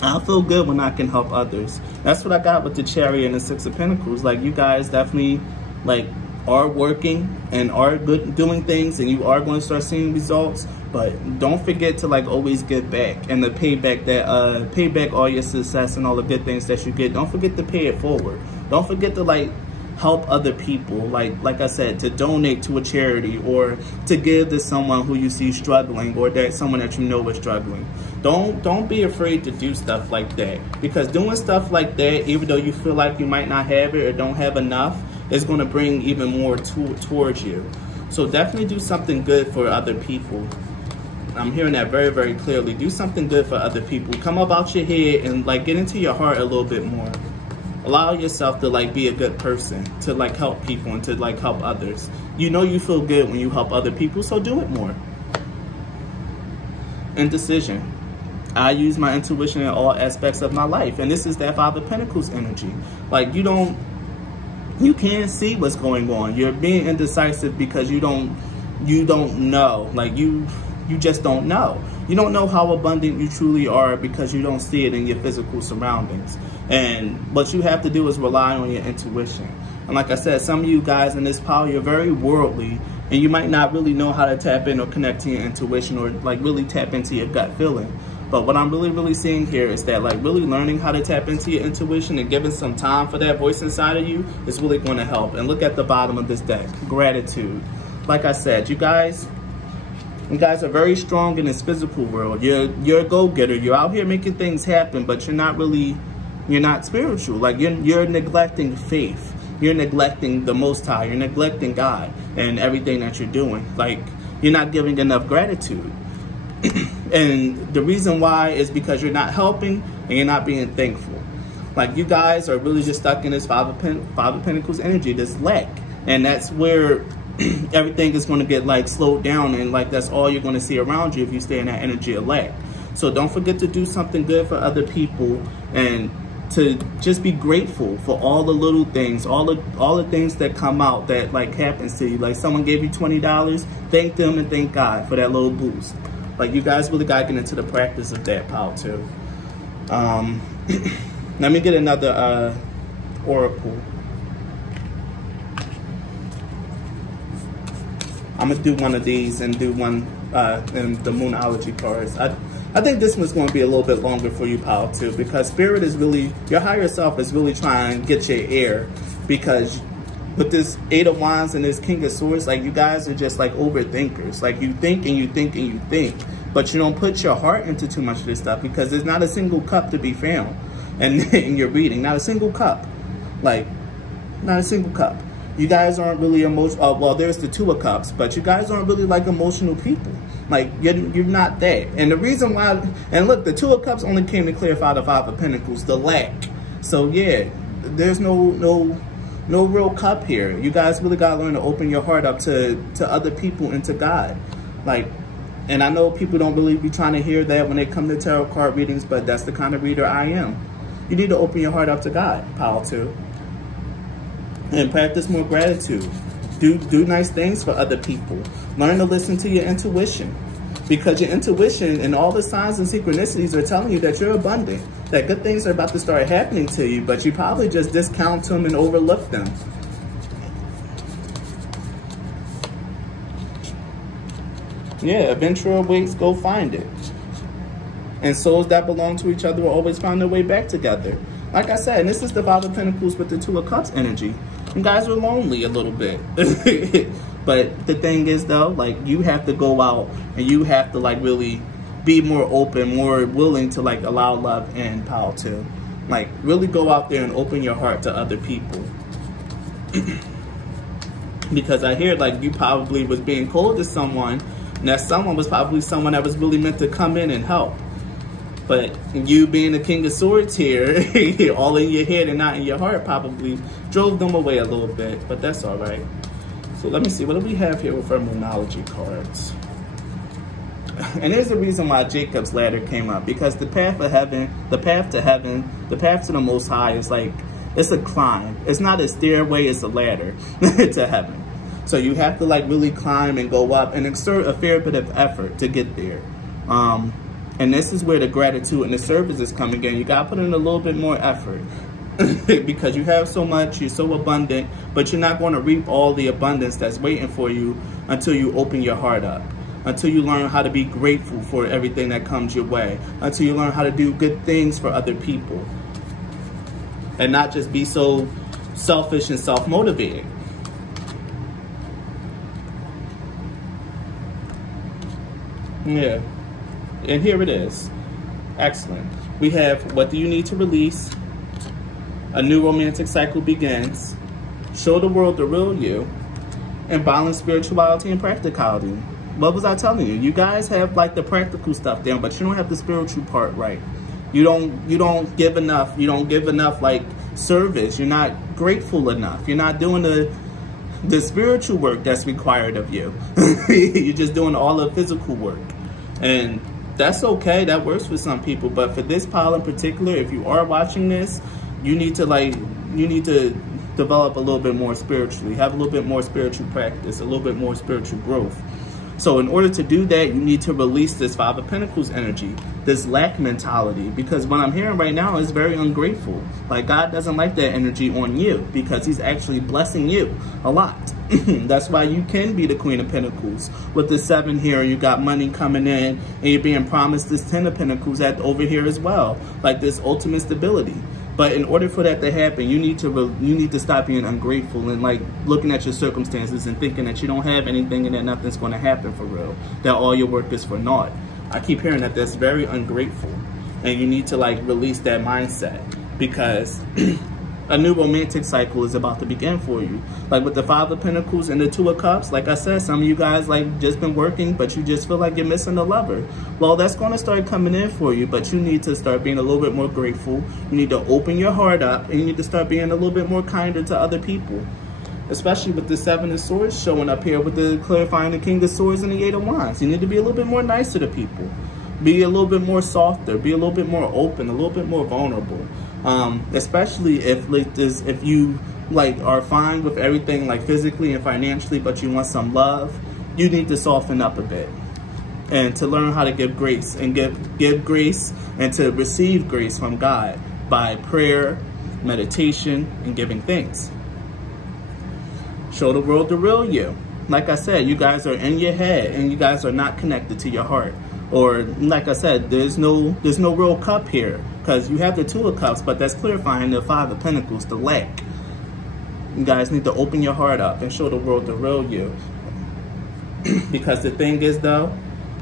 I feel good when I can help others. That's what I got with the Chariot and the Six of Pentacles. Like, you guys definitely, like, are working and are good doing things, and you are going to start seeing results. But don't forget to, like, always give back, and to pay back all your success and all the good things that you get. Don't forget to pay it forward. Don't forget to, like, help other people, like I said, to donate to a charity or to give to someone who you see struggling, or that someone that you know is struggling. Don't be afraid to do stuff like that, because doing stuff like that, even though you feel like you might not have it or don't have enough, is going to bring even more towards you. So definitely do something good for other people. I'm hearing that very, very clearly. Do something good for other people. Come up out your head and, like, get into your heart a little bit more. Allow yourself to, like, be a good person, to, like, help people and to, like, help others. You know you feel good when you help other people, so do it more. Indecision. I use my intuition in all aspects of my life, and this is that Five of Pentacles energy. Like, you can't see what's going on. You're being indecisive because you don't know. Like, you just don't know. You don't know how abundant you truly are because you don't see it in your physical surroundings. And what you have to do is rely on your intuition. And like I said, some of you guys in this power, you're very worldly, and you might not really know how to tap in or connect to your intuition, or, like, really tap into your gut feeling. But what I'm really, really seeing here is that, like, really learning how to tap into your intuition and giving some time for that voice inside of you is really going to help. And look at the bottom of this deck, gratitude. Like I said, you guys are very strong in this physical world. You're a go-getter. You're out here making things happen, but you're not spiritual. Like, you're neglecting faith. You're neglecting the Most High. You're neglecting God and everything that you're doing. Like, you're not giving enough gratitude. And the reason why is because you're not helping and you're not being thankful. Like, you guys are really just stuck in this Five of Pentacles energy, this lack. And that's where everything is going to get, like, slowed down, and, like, that's all you're going to see around you if you stay in that energy of lack. So don't forget to do something good for other people, and to just be grateful for all the little things, all the things that come out that, like, happens to you. Like, someone gave you $20, thank them and thank God for that little boost. Like, you guys really got to get into the practice of that power too. Let me get another oracle. I'm gonna do one of these and do one in the Moonology cards. I think this one's going to be a little bit longer for you, pal, too, because Spirit is really, your higher self is really trying to get your ear, because with this Eight of Wands and this King of Swords, like, you guys are just, like, overthinkers. Like, you think and you think and you think, but you don't put your heart into too much of this stuff, because there's not a single cup to be found in your reading. Not a single cup. Like, not a single cup. You guys aren't really emotional. Well, there's the Two of Cups, but you guys aren't really, like, emotional people. Like, you're not that. And the reason why, and look, the Two of Cups only came to clarify the Five of Pentacles, the lack. So yeah, there's no real cup here. You guys really gotta learn to open your heart up to other people and to God. Like, and I know people don't really be trying to hear that when they come to tarot card readings, but that's the kind of reader I am. You need to open your heart up to God, power too. And practice more gratitude. do nice things for other people. Learn to listen to your intuition, because your intuition and all the signs and synchronicities are telling you that you're abundant, that good things are about to start happening to you, but you probably just discount them and overlook them. Yeah, adventure awaits, go find it. And souls that belong to each other will always find their way back together. Like I said, and this is the Five of Pentacles with the Two of Cups energy. You guys are lonely a little bit. But the thing is though, like, you have to go out and you have to like really be more open, more willing to like allow love and power to like really go out there and open your heart to other people. Because I hear like you probably was being cold to someone, and that someone was probably someone that was really meant to come in and help. But you being the King of Swords here, all in your head and not in your heart, probably drove them away a little bit, but that's all right. So let me see, what do we have here with our Moonology cards? And there's the reason why Jacob's ladder came up, because the path of heaven, the path to heaven, the path to the Most High is like, it's a climb. It's not a stairway, it's a ladder to heaven. So you have to like really climb and go up and exert a fair bit of effort to get there. And this is where the gratitude and the service is coming in. You got to put in a little bit more effort because you have so much, you're so abundant, but you're not going to reap all the abundance that's waiting for you until you open your heart up, until you learn how to be grateful for everything that comes your way, until you learn how to do good things for other people and not just be so selfish and self-motivated. Yeah. And here it is. Excellent. We have, what do you need to release? A new romantic cycle begins. Show the world the real you. And balance spirituality and practicality. What was I telling you? You guys have like the practical stuff down, but you don't have the spiritual part right. You don't give enough. You don't give enough like service. You're not grateful enough. You're not doing the spiritual work that's required of you. You're just doing all the physical work. And that's okay, that works for some people, but for this pile in particular, if you are watching this, you need to develop a little bit more spiritually, have a little bit more spiritual practice, a little bit more spiritual growth. So in order to do that, you need to release this Five of Pentacles energy, this lack mentality, because what I'm hearing right now is very ungrateful. Like, God doesn't like that energy on you because he's actually blessing you a lot. That's why you can be the Queen of Pentacles. With the 7 here, you got money coming in and you're being promised this 10 of Pentacles over here as well, like this ultimate stability. But in order for that to happen, you need to stop being ungrateful and like looking at your circumstances and thinking that you don't have anything and that nothing's going to happen for real, that all your work is for naught. I keep hearing that that's very ungrateful, and you need to like release that mindset, because a new romantic cycle is about to begin for you. Like with the Five of Pentacles and the Two of Cups, like I said, some of you guys like just been working, but you just feel like you're missing a lover. Well, that's going to start coming in for you, but you need to start being a little bit more grateful. You need to open your heart up, and you need to start being a little bit more kinder to other people. Especially with the 7 of Swords showing up here with the clarifying the King of Swords and the 8 of Wands. You need to be a little bit more nicer to people. Be a little bit more softer. Be a little bit more open, a little bit more vulnerable. Especially if you like are fine with everything like physically and financially, but you want some love, you need to soften up a bit. And to learn how to give grace and give grace and to receive grace from God by prayer, meditation, and giving thanks. Show the world the real you. Like I said, you guys are in your head and you guys are not connected to your heart. Or like I said, there's no real cup here, because you have the Two of Cups, but that's clarifying the Five of Pentacles, the lack. You guys need to open your heart up and show the world the real you. Because the thing is though,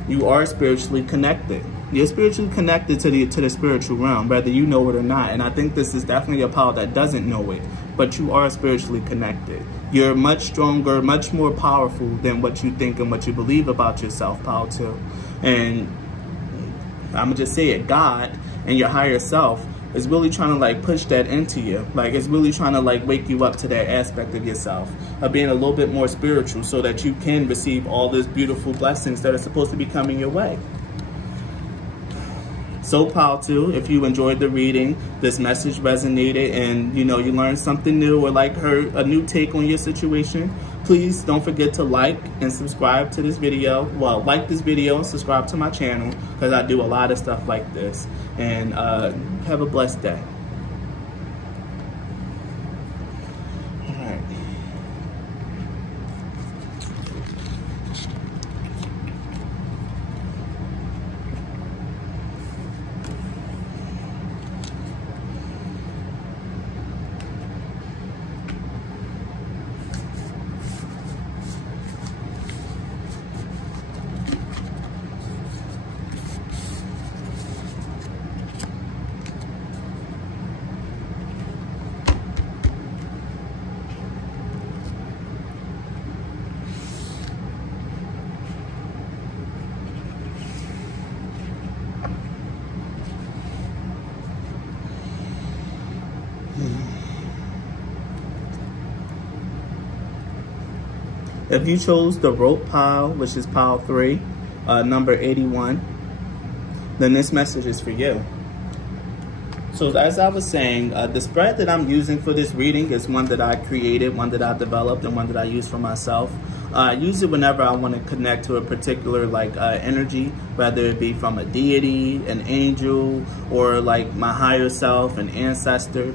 you are spiritually connected. You're spiritually connected to the spiritual realm, whether you know it or not. And I think this is definitely a power that doesn't know it, but you are spiritually connected. You're much stronger, much more powerful than what you think and what you believe about yourself, Power 2. And I'm gonna just say it, God and your higher self is really trying to like push that into you. Like it's really trying to like wake you up to that aspect of yourself, of being a little bit more spiritual, so that you can receive all these beautiful blessings that are supposed to be coming your way. So Power 2, if you enjoyed the reading, this message resonated, and you learned something new or like heard a new take on your situation, Please don't forget to like and subscribe to this video. Well, like this video and subscribe to my channel, because I do a lot of stuff like this. And have a blessed day. If you chose the rope pile, which is pile 3, number 81, then this message is for you. So as I was saying, the spread that I'm using for this reading is one that I created, one that I developed, and one that I use for myself. I use it whenever I want to connect to a particular energy, whether it be from a deity, an angel, or like my higher self, an ancestor.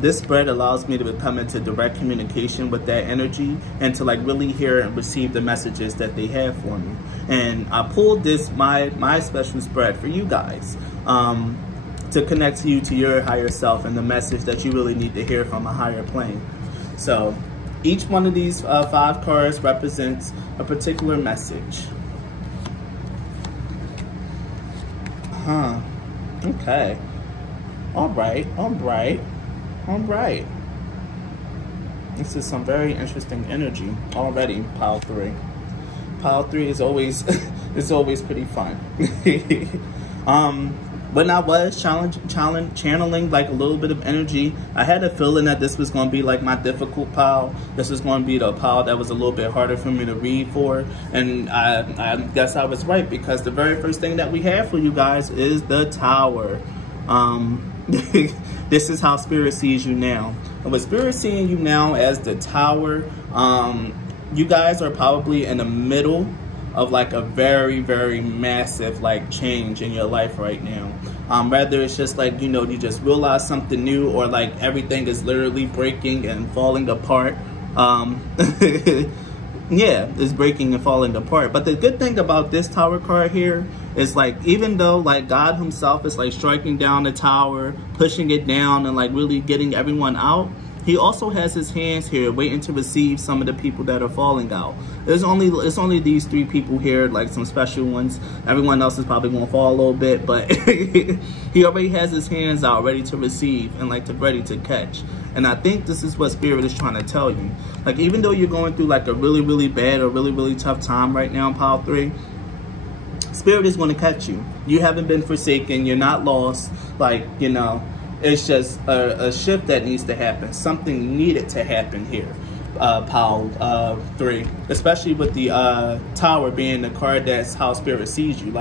This spread allows me to come into direct communication with that energy and to really hear and receive the messages that they have for me. And I pulled this, my special spread for you guys, to connect to you, to your higher self, and the message that you really need to hear from a higher plane. So each one of these 5 cards represents a particular message. Okay. All right. This is some very interesting energy already, pile 3. Pile 3 is always it's always pretty fun. When I was channeling a little bit of energy, I had a feeling that this was going to be my difficult pile. This was going to be the pile that was a little bit harder for me to read for. And I guess I was right, because the very first thing that we have for you guys is the Tower. This is how Spirit sees you now. And with Spirit seeing you now as the Tower, you guys are probably in the middle of a very, very massive change in your life right now. Whether it's just you just realize something new, or everything is literally breaking and falling apart. Yeah, it's breaking and falling apart. But the good thing about this Tower card here is even though God himself is striking down the tower, pushing it down, and really getting everyone out, he also has his hands here waiting to receive some of the people that are falling out. It's only these 3 people here, some special ones. Everyone else is probably going to fall a little bit, but he already has his hands out ready to receive and ready to catch. And I think this is what Spirit is trying to tell you. Even though you're going through a really, really bad or really, really tough time right now in pile 3, Spirit is going to catch you. You haven't been forsaken. You're not lost. It's just a shift that needs to happen. Something needed to happen here, pile 3. Especially with the Tower being the card that's how Spirit sees you.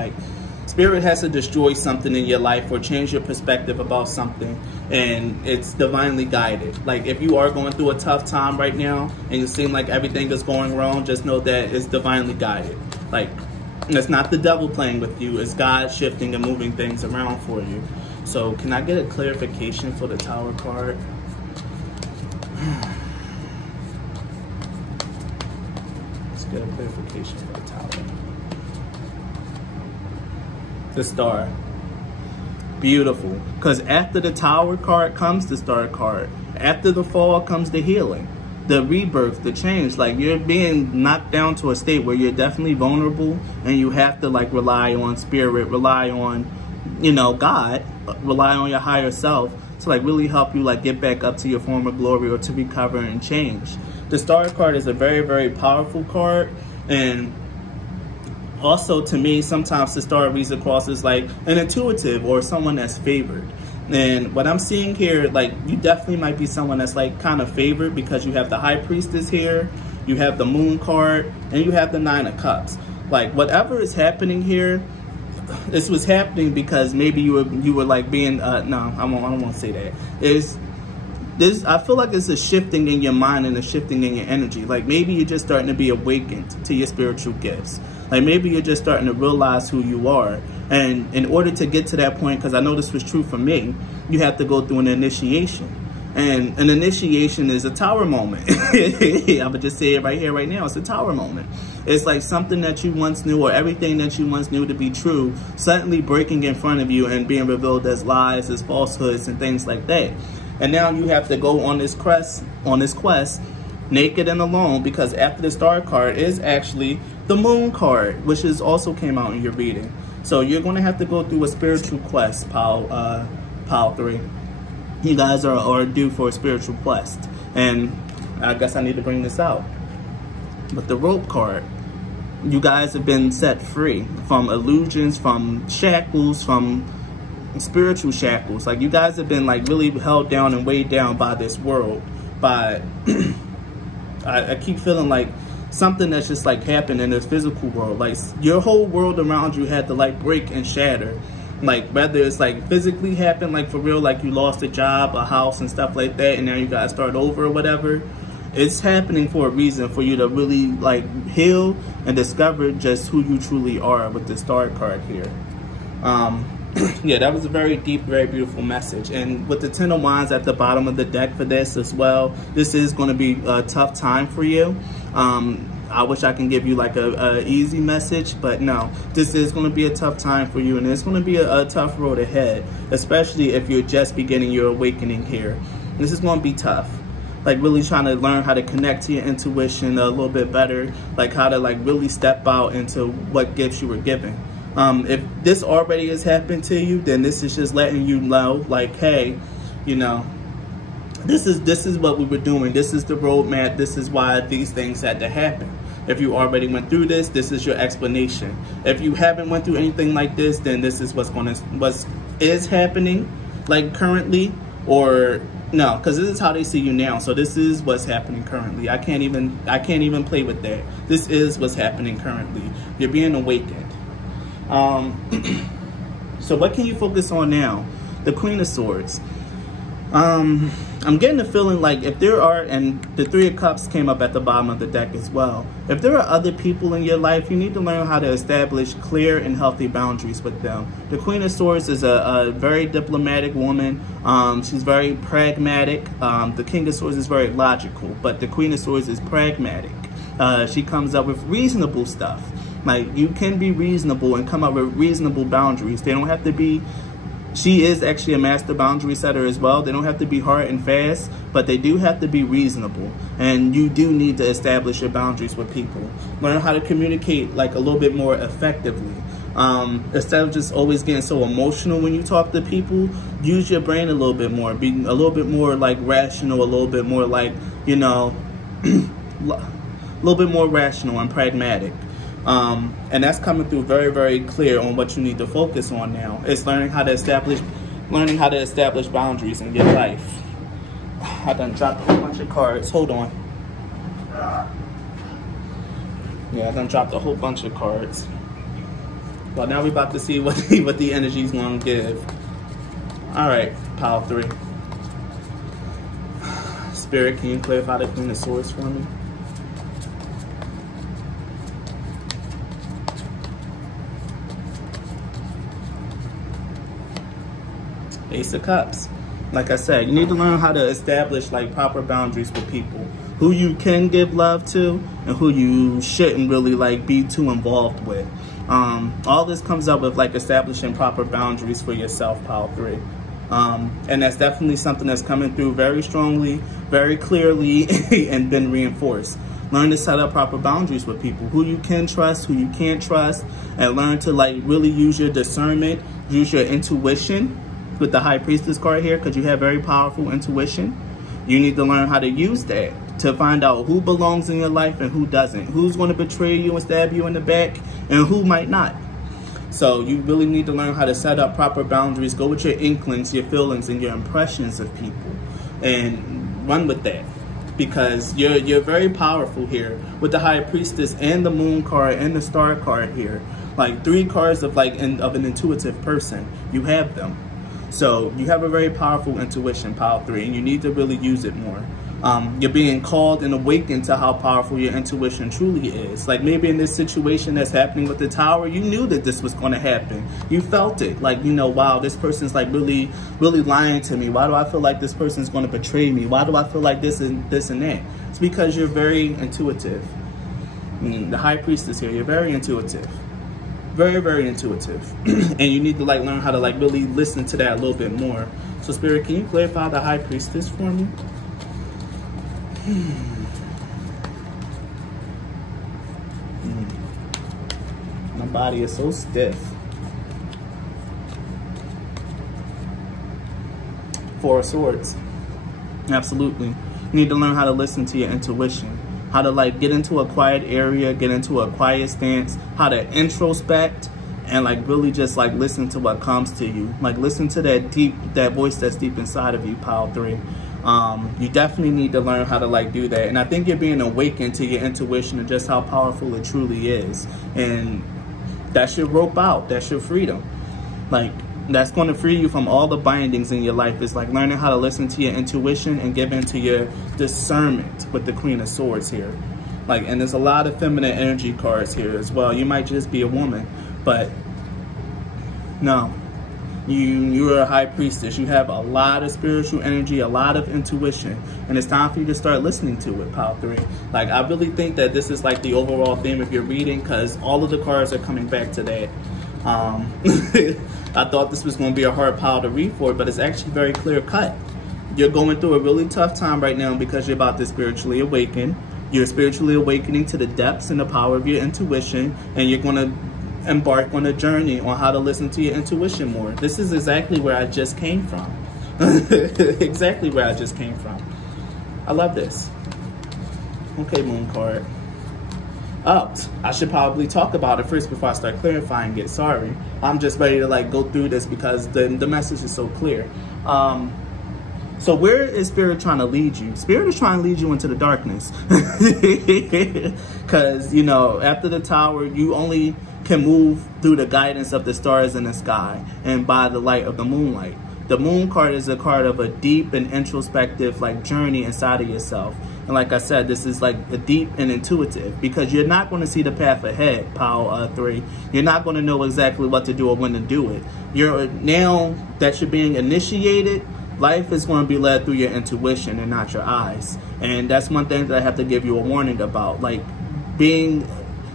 Spirit has to destroy something in your life or change your perspective about something, and it's divinely guided. If you are going through a tough time right now and you seem like everything is going wrong, just know that it's divinely guided. It's not the devil playing with you. It's God shifting and moving things around for you. So can I get a clarification for the Tower card? Let's get a clarification for the Tower. The Star. Beautiful. Because after the Tower card comes the Star card. After the fall comes the healing, the rebirth, the change. You're being knocked down to a state where you're definitely vulnerable, and you have to rely on Spirit, rely on God, rely on your higher self to really help you get back up to your former glory, or to recover and change. The Star card is a very, very powerful card, and also to me sometimes the Star reads across as an intuitive or someone that's favored. And what I'm seeing here, you definitely might be someone that's kind of favored, because you have the High Priestess here, you have the Moon card, and you have the 9 of Cups. Whatever is happening here, this was happening because maybe you were being no, I don't want to say that. Is I feel like it's a shifting in your mind and a shifting in your energy. Like maybe you're just starting to be awakened to your spiritual gifts. Like maybe you're just starting to realize who you are. And in order to get to that point, because I know this was true for me, you have to go through an initiation. And an initiation is a tower moment. I'm gonna just say it right here, right now. It's a tower moment. It's like something that you once knew, or everything that you once knew to be true, suddenly breaking in front of you and being revealed as lies, as falsehoods, and things like that. And now you have to go on this quest, naked and alone, because after the star card is actually the moon card, which is also came out in your reading. So you're going to have to go through a spiritual quest, pile 3. You guys are due for a spiritual quest. And I guess I need to bring this out. But the rope card, you guys have been set free from illusions, from shackles, from spiritual shackles. Like you guys have been like really held down and weighed down by this world. By I keep feeling like something that's just like happened in this physical world. Like your whole world around you had to like break and shatter. Like whether it's like physically happen, like for real, like you lost a job, a house and stuff like that, and now you gotta start over or whatever. It's happening for a reason, for you to really like heal and discover just who you truly are with the star card here. Yeah, that was a very deep, very beautiful message. And with the 10 of Wands at the bottom of the deck for this as well, this is going to be a tough time for you. I wish I can give you like a easy message, but no, this is going to be a tough time for you, and it's going to be a tough road ahead, especially if you're just beginning your awakening here. This is going to be tough. Like really trying to learn how to connect to your intuition a little bit better, like how to like really step out into what gifts you were given. If this already has happened to you, then this is just letting you know, like, hey, you know, this is what we were doing. This is the roadmap. This is why these things had to happen. If you already went through this, this is your explanation. If you haven't went through anything like this, then this is what is happening, like currently, or no, because this is how they see you now. So this is what's happening currently. I can't even play with that. This is what's happening currently. You're being awakened. So what can you focus on now? The Queen of Swords. I'm getting the feeling like if there are, and the 3 of Cups came up at the bottom of the deck as well, if there are other people in your life, you need to learn how to establish clear and healthy boundaries with them. The Queen of Swords is a very diplomatic woman. She's very pragmatic. The King of Swords is very logical, but the Queen of Swords is pragmatic. She comes up with reasonable stuff. Like, you can be reasonable and come up with reasonable boundaries. They don't have to be, she is actually a master boundary setter as well. They don't have to be hard and fast, but they do have to be reasonable. And you do need to establish your boundaries with people. Learn how to communicate like a little bit more effectively. Instead of just always getting so emotional when you talk to people, use your brain a little bit more. Be a little bit more like rational, a little bit more like, you know, a little bit more rational and pragmatic. And that's coming through very, very clear on what you need to focus on now. It's learning how to establish boundaries in your life. I done dropped a whole bunch of cards. Hold on. Yeah, I done dropped a whole bunch of cards. Well, now we're about to see what the energy's gonna give. All right, pile 3. Spirit, can you clarify the Queen of Swords for me? Ace of Cups. Like I said, you need to learn how to establish like proper boundaries with people. Who you can give love to and who you shouldn't really like be too involved with. All this comes up with like establishing proper boundaries for yourself, pile 3. And that's definitely something that's coming through very strongly, very clearly, and been reinforced. Learn to set up proper boundaries with people. Who you can trust, who you can't trust, and learn to like really use your discernment, use your intuition. With the High Priestess card here, because you have very powerful intuition, you need to learn how to use that to find out who belongs in your life and who doesn't, who's going to betray you and stab you in the back, and who might not. So you really need to learn how to set up proper boundaries. Go with your inklings, your feelings, and your impressions of people, and run with that, because you're very powerful here with the High Priestess and the Moon card and the Star card here. Like 3 cards of like of an intuitive person. You have them. So you have a very powerful intuition, pile 3, and you need to really use it more. You're being called and awakened to how powerful your intuition truly is. Like maybe in this situation that's happening with the tower, you knew that this was going to happen. You felt it. Like, you know, wow, this person's like really lying to me. Why do I feel like this person's going to betray me? Why do I feel like this and that? It's because you're very intuitive. The High Priestess here, you're very intuitive. Very, very intuitive. And you need to like learn how to like really listen to that a little bit more. So Spirit, can you clarify the High Priestess for me? My body is so stiff. Four of Swords. Absolutely. You need to learn how to listen to your intuition. How to like get into a quiet area, get into a quiet stance, how to introspect and like really just like listen to what comes to you. Like listen to that voice that's deep inside of you, pile 3. You definitely need to learn how to like do that. And I think you're being awakened to your intuition and just how powerful it truly is. And that's your rope out. That's your freedom. Like that's going to free you from all the bindings in your life. It's like learning how to listen to your intuition and give into your discernment with the Queen of Swords here. Like, and there's a lot of feminine energy cards here as well. You might just be a woman, but no. You're a High Priestess. You have a lot of spiritual energy, a lot of intuition, and it's time for you to start listening to it, pile 3. Like, I really think that this is like the overall theme of your reading because all of the cards are coming back to that. I thought this was going to be a hard pile to read for, but it's actually very clear cut. You're going through a really tough time right now because you're about to spiritually awaken. You're spiritually awakening to the depths and the power of your intuition, and you're going to embark on a journey on how to listen to your intuition more. This is exactly where I just came from. Exactly where I just came from. I love this. Okay, Moon card. Oh, I should probably talk about it first before I start clarifying it. Sorry. I'm just ready to like go through this because the message is so clear. So where is Spirit trying to lead you? Spirit is trying to lead you into the darkness. Because, you know, after the tower, you only can move through the guidance of the stars in the sky and by the light of the moonlight. The Moon card is a card of a deep and introspective like journey inside of yourself. And like I said, this is like a deep and intuitive because you're not going to see the path ahead, pile 3. You're not going to know exactly what to do or when to do it. Now that you're being initiated, life is going to be led through your intuition and not your eyes. And that's one thing that I have to give you a warning about. Like being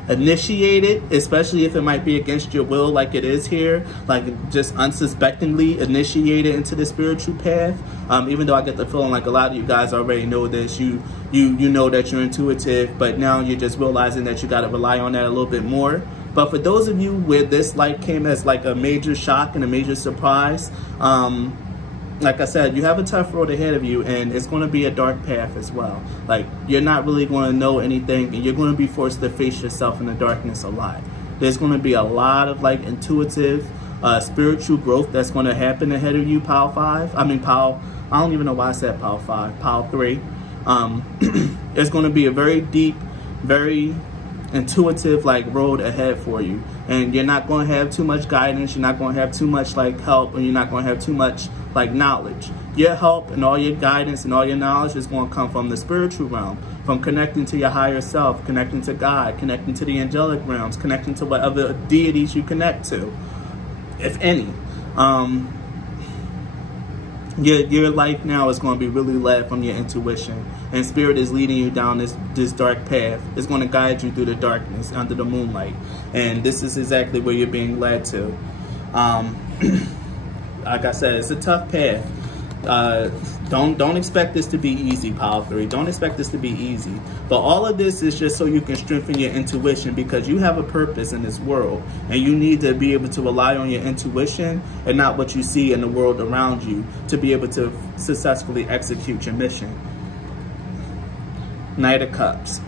initiated, especially if it might be against your will like it is here, like just unsuspectingly initiated into the spiritual path. Even though I get the feeling like a lot of you guys already know this, you know that you're intuitive, but now you're just realizing that you got to rely on that a little bit more. But for those of you where this light came as like a major shock and a major surprise, like I said, you have a tough road ahead of you, and it's going to be a dark path as well. Like, you're not really going to know anything, and you're going to be forced to face yourself in the darkness a lot. There's going to be a lot of, like, intuitive, spiritual growth that's going to happen ahead of you, pile 5. I don't even know why I said pile 5. Pile 3. It's going to be a very deep, very intuitive like road ahead for you, and you're not going to have too much guidance, you're not going to have too much like help, and you're not going to have too much like knowledge. Your help and all your guidance and all your knowledge is going to come from the spiritual realm, from connecting to your higher self, connecting to God, connecting to the angelic realms, connecting to whatever deities you connect to, if any. Your life now is going to be really led from your intuition, and Spirit is leading you down this dark path. It's going to guide you through the darkness under the moonlight, and this is exactly where you're being led to. Like I said, it's a tough path. Don't expect this to be easy, pile 3. Don't expect this to be easy. But all of this is just so you can strengthen your intuition, because you have a purpose in this world, and you need to be able to rely on your intuition and not what you see in the world around you to be able to successfully execute your mission. Knight of Cups.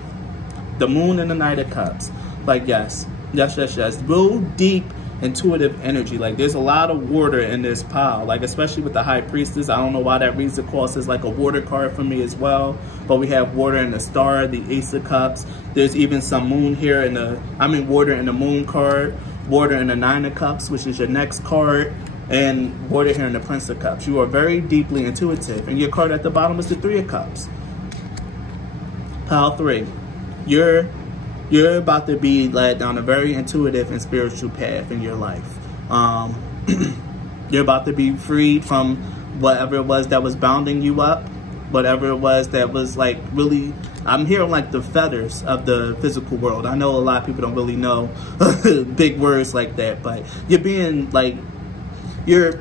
The Moon and the Knight of Cups. Like, yes. Real deep intuitive energy. Like, there's a lot of water in this pile, like especially with the High Priestess. I don't know why that reads across as like a water card for me as well, but we have water in the Star, the Ace of Cups. There's even some moon here in the water in the Moon card, water in the Nine of Cups, which is your next card, And border here in the Prince of Cups. You are very deeply intuitive. And your card at the bottom is the Three of Cups. Pile 3. You're about to be led down a very intuitive and spiritual path in your life. You're about to be freed from whatever it was that was bounding you up. Whatever it was that was like really, I'm hearing like the fetters of the physical world. I know a lot of people don't really know big words like that, but you're being like, you're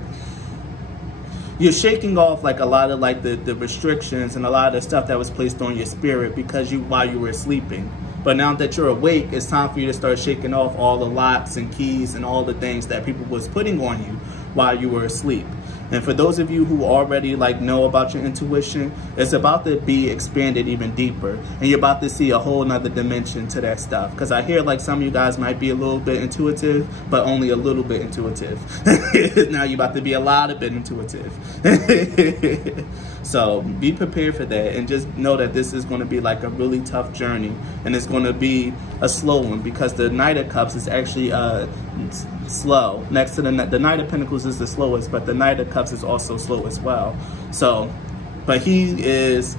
shaking off like a lot of like the restrictions and a lot of the stuff that was placed on your spirit because while you were sleeping. But now that you're awake, it's time for you to start shaking off all the locks and keys and all the things that people was putting on you while you were asleep. And for those of you who already like know about your intuition, it's about to be expanded even deeper. And you're about to see a whole nother dimension to that stuff. Because I hear like some of you guys might be a little bit intuitive, but only a little bit intuitive. Now you're about to be a lot of bit intuitive. So be prepared for that. And just know that this is going to be like a really tough journey. And it's going to be a slow one because the Knight of Cups is actually slow. Next to the Knight of Pentacles is the slowest, but the Knight of Cups is also slow as well. So, but he is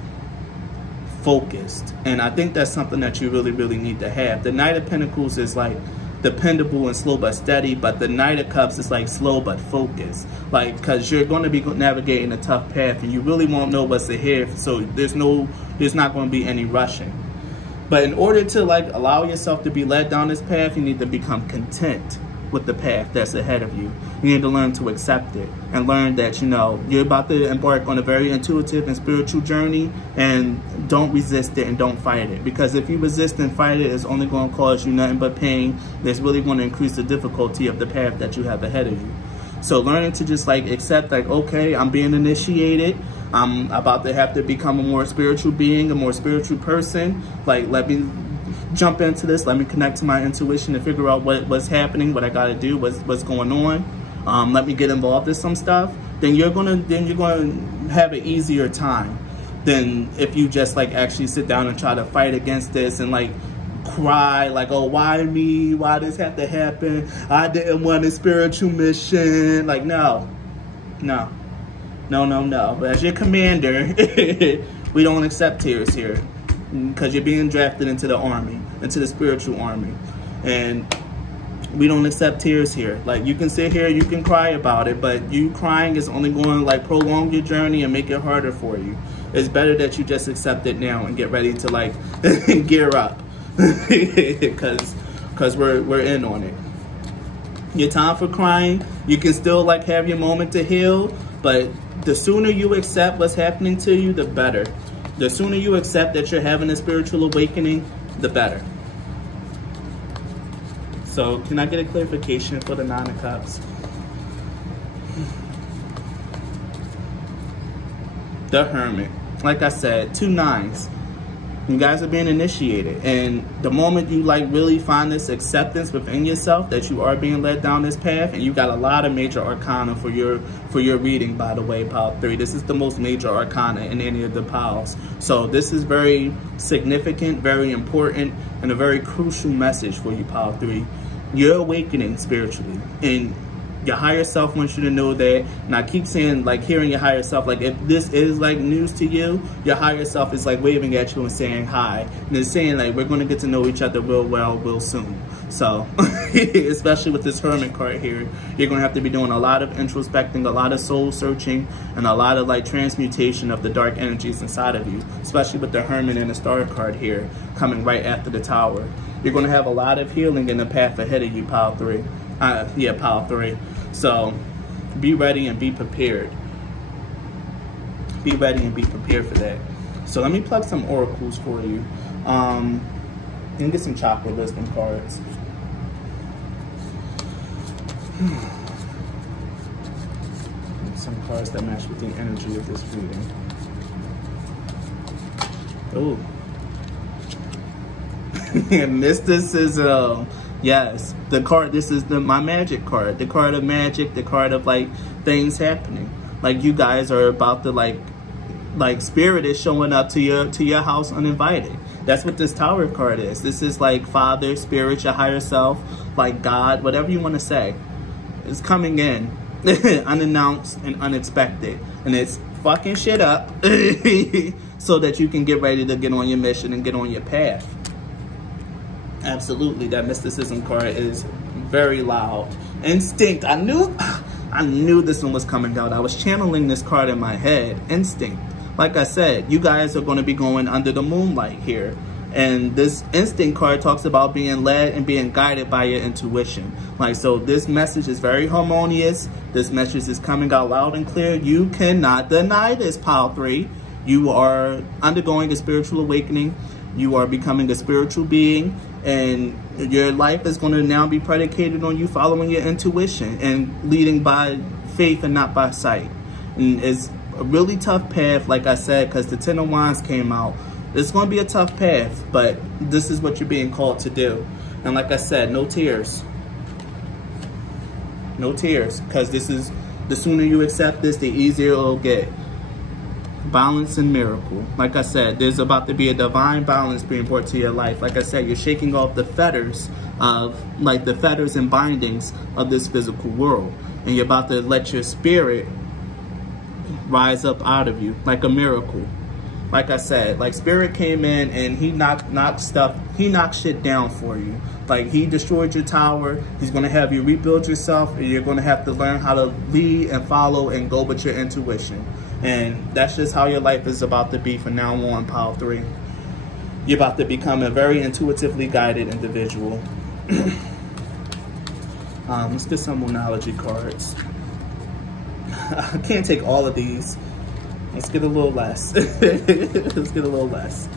focused. And I think that's something that you really, really need to have. The Knight of Pentacles is like dependable and slow but steady, but the Knight of Cups is like slow but focused. Like, because you're going to be navigating a tough path and you really won't know what's ahead. So there's not going to be any rushing. But in order to like allow yourself to be led down this path, you need to become content with the path that's ahead of you. You need to learn to accept it and learn that, you know, you're about to embark on a very intuitive and spiritual journey, and don't resist it and don't fight it. Because if you resist and fight it, it's only going to cause you nothing but pain. It's really going to increase the difficulty of the path that you have ahead of you. So learning to just like accept, like, okay, I'm being initiated. I'm about to have to become a more spiritual being, a more spiritual person. Like, let me jump into this. Let me connect to my intuition and figure out what's happening, what I got to do, what's going on. Let me get involved in some stuff. Then you're gonna have an easier time than if you just like actually sit down and try to fight against this and like cry like, oh, why me? Why this have to happen? I didn't want a spiritual mission. Like, no. But as your commander, we don't accept tears here. Because you're being drafted into the army, into the spiritual army. And we don't accept tears here. Like, you can sit here, you can cry about it, but you crying is only going to like prolong your journey and make it harder for you. It's better that you just accept it now and get ready to like gear up. Because we're in on it. Your time for crying, you can still like have your moment to heal, but the sooner you accept what's happening to you, the better. The sooner you accept that you're having a spiritual awakening, the better. So, can I get a clarification for the Nine of Cups? The Hermit. Like I said, 2 nines. You guys are being initiated. And the moment you like really find this acceptance within yourself that you are being led down this path, and you got a lot of major arcana for your reading, by the way, pile 3. This is the most major arcana in any of the piles. So this is very significant, very important, and a very crucial message for you, pile 3. You're awakening spiritually, and your higher self wants you to know that. And I keep saying, like, hearing your higher self, like, if this is like news to you, your higher self is like waving at you and saying hi, and it's saying like, we're going to get to know each other real soon. So especially with this Hermit card here, you're going to have to be doing a lot of introspecting, a lot of soul searching, and a lot of like transmutation of the dark energies inside of you, especially with the Hermit and the Star card here coming right after the Tower. You're going to have a lot of healing in the path ahead of you, pile 3. Pile 3. So be ready and be prepared. Be ready and be prepared for that. So let me plug some oracles for you. And get some chakra wisdom cards. Some cards that match with the energy of this reading. Oh. Mysticism. Yes, the card, this is my magic card. The card of magic, the card of like things happening. Like you guys are about to like spirit is showing up to your house uninvited. That's what this Tower card is. This is like Father, Spirit, your higher self, like God, whatever you want to say. It's coming in unannounced and unexpected. And it's fucking shit up so that you can get ready to get on your mission and get on your path. Absolutely, that mysticism card is very loud. Instinct. I knew this one was coming out. I was channeling this card in my head. Instinct. Like I said, you guys are going to be going under the moonlight here. And this instinct card talks about being led and being guided by your intuition. Like, so this message is very harmonious. This message is coming out loud and clear. You cannot deny this, Pile 3. You are undergoing a spiritual awakening. You are becoming a spiritual being. And your life is going to now be predicated on you following your intuition and leading by faith and not by sight. And it's a really tough path, like I said, because the Ten of Wands came out. It's going to be a tough path, but this is what you're being called to do. And like I said, no tears. No tears, because this is, the sooner you accept this, the easier it'll get. Balance and miracle. Like I said, there's about to be a divine balance being brought to your life. Like I said, you're shaking off the fetters of, like the fetters and bindings of this physical world. And you're about to let your spirit rise up out of you like a miracle. Like I said, like spirit came in and he knocked shit down for you. Like he destroyed your tower. He's going to have you rebuild yourself, and you're going to have to learn how to lead and follow and go with your intuition. And that's just how your life is about to be from now on, Pile 3. You're about to become a very intuitively guided individual. Let's get some Moonology cards. I can't take all of these. Let's get a little less. Let's get a little less.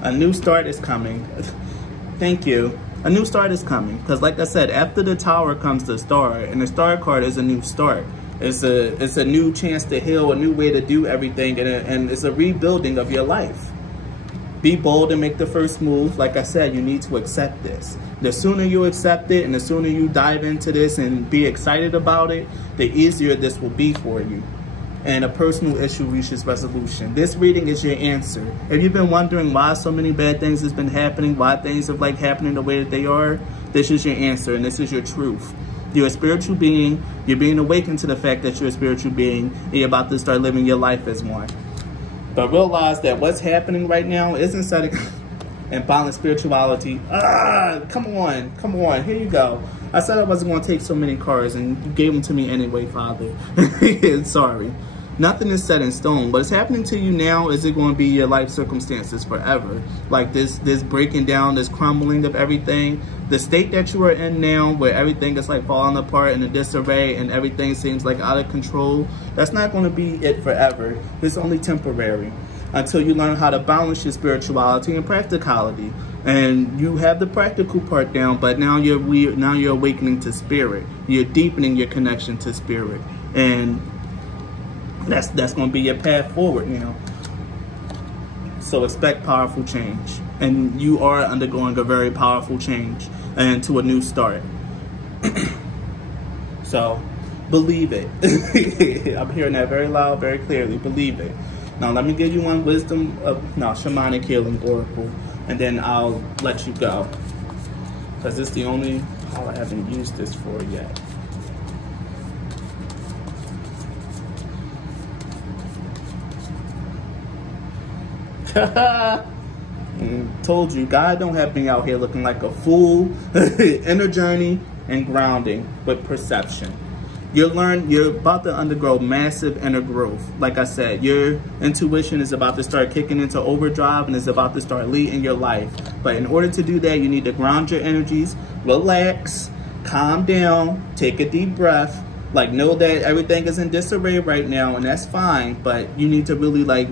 A new start is coming. Thank you. A new start is coming. Because like I said, after the Tower comes the Star. And the Star card is a new start. It's a new chance to heal, a new way to do everything. And it's a rebuilding of your life. Be bold and make the first move. Like I said, you need to accept this. The sooner you accept it and the sooner you dive into this and be excited about it, the easier this will be for you. And a personal issue reaches resolution. This reading is your answer. If you've been wondering why so many bad things has been happening, why things are like happening the way that they are, this is your answer and this is your truth. You're a spiritual being. You're being awakened to the fact that you're a spiritual being and you're about to start living your life as one. But realize that what's happening right now isn't setting and balanced spirituality. Come on, here you go. I said I wasn't going to take so many cards and you gave them to me anyway, Father. Sorry. Nothing is set in stone. What's happening to you now is it going to be your life circumstances forever. Like this breaking down, this crumbling of everything. The state that you are in now where everything is like falling apart in a disarray and everything seems like out of control, that's not going to be it forever. It's only temporary until you learn how to balance your spirituality and practicality. And you have the practical part down, but now you're awakening to spirit. You're deepening your connection to spirit. And that's going to be your path forward now. So expect powerful change. And you are undergoing a very powerful change and to a new start. So believe it. I'm hearing that very loud, very clearly. Believe it. Now let me give you one shamanic healing oracle, and then I'll let you go. Because it's the only call I haven't used this for yet. Told you, God don't have me out here looking like a fool. Inner journey and grounding with perception. You're about to undergo massive inner growth. Like I said, your intuition is about to start kicking into overdrive and is about to start leading your life. But in order to do that, you need to ground your energies, relax, calm down, take a deep breath. Like, know that everything is in disarray right now, and that's fine. But you need to really like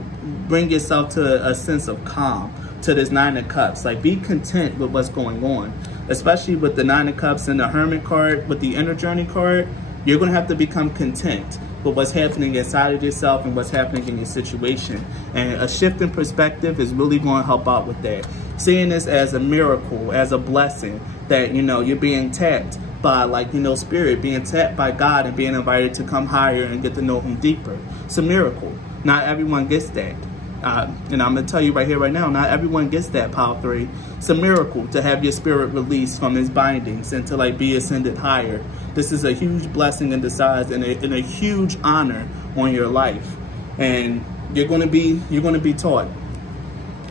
bring yourself to a sense of calm, to this Nine of Cups. Like, be content with what's going on, especially with the Nine of Cups and the Hermit card, with the Inner Journey card. You're going to have to become content with what's happening inside of yourself and what's happening in your situation. And a shift in perspective is really going to help out with that. Seeing this as a miracle, as a blessing, that, you know, you're being tapped by, like, you know, spirit, being tapped by God and being invited to come higher and get to know him deeper. It's a miracle. Not everyone gets that. And I'm going to tell you right here, right now, not everyone gets that pile 3. It's a miracle to have your spirit released from its bindings and to like be ascended higher. This is a huge blessing in disguise and a huge honor on your life. And you're going to be taught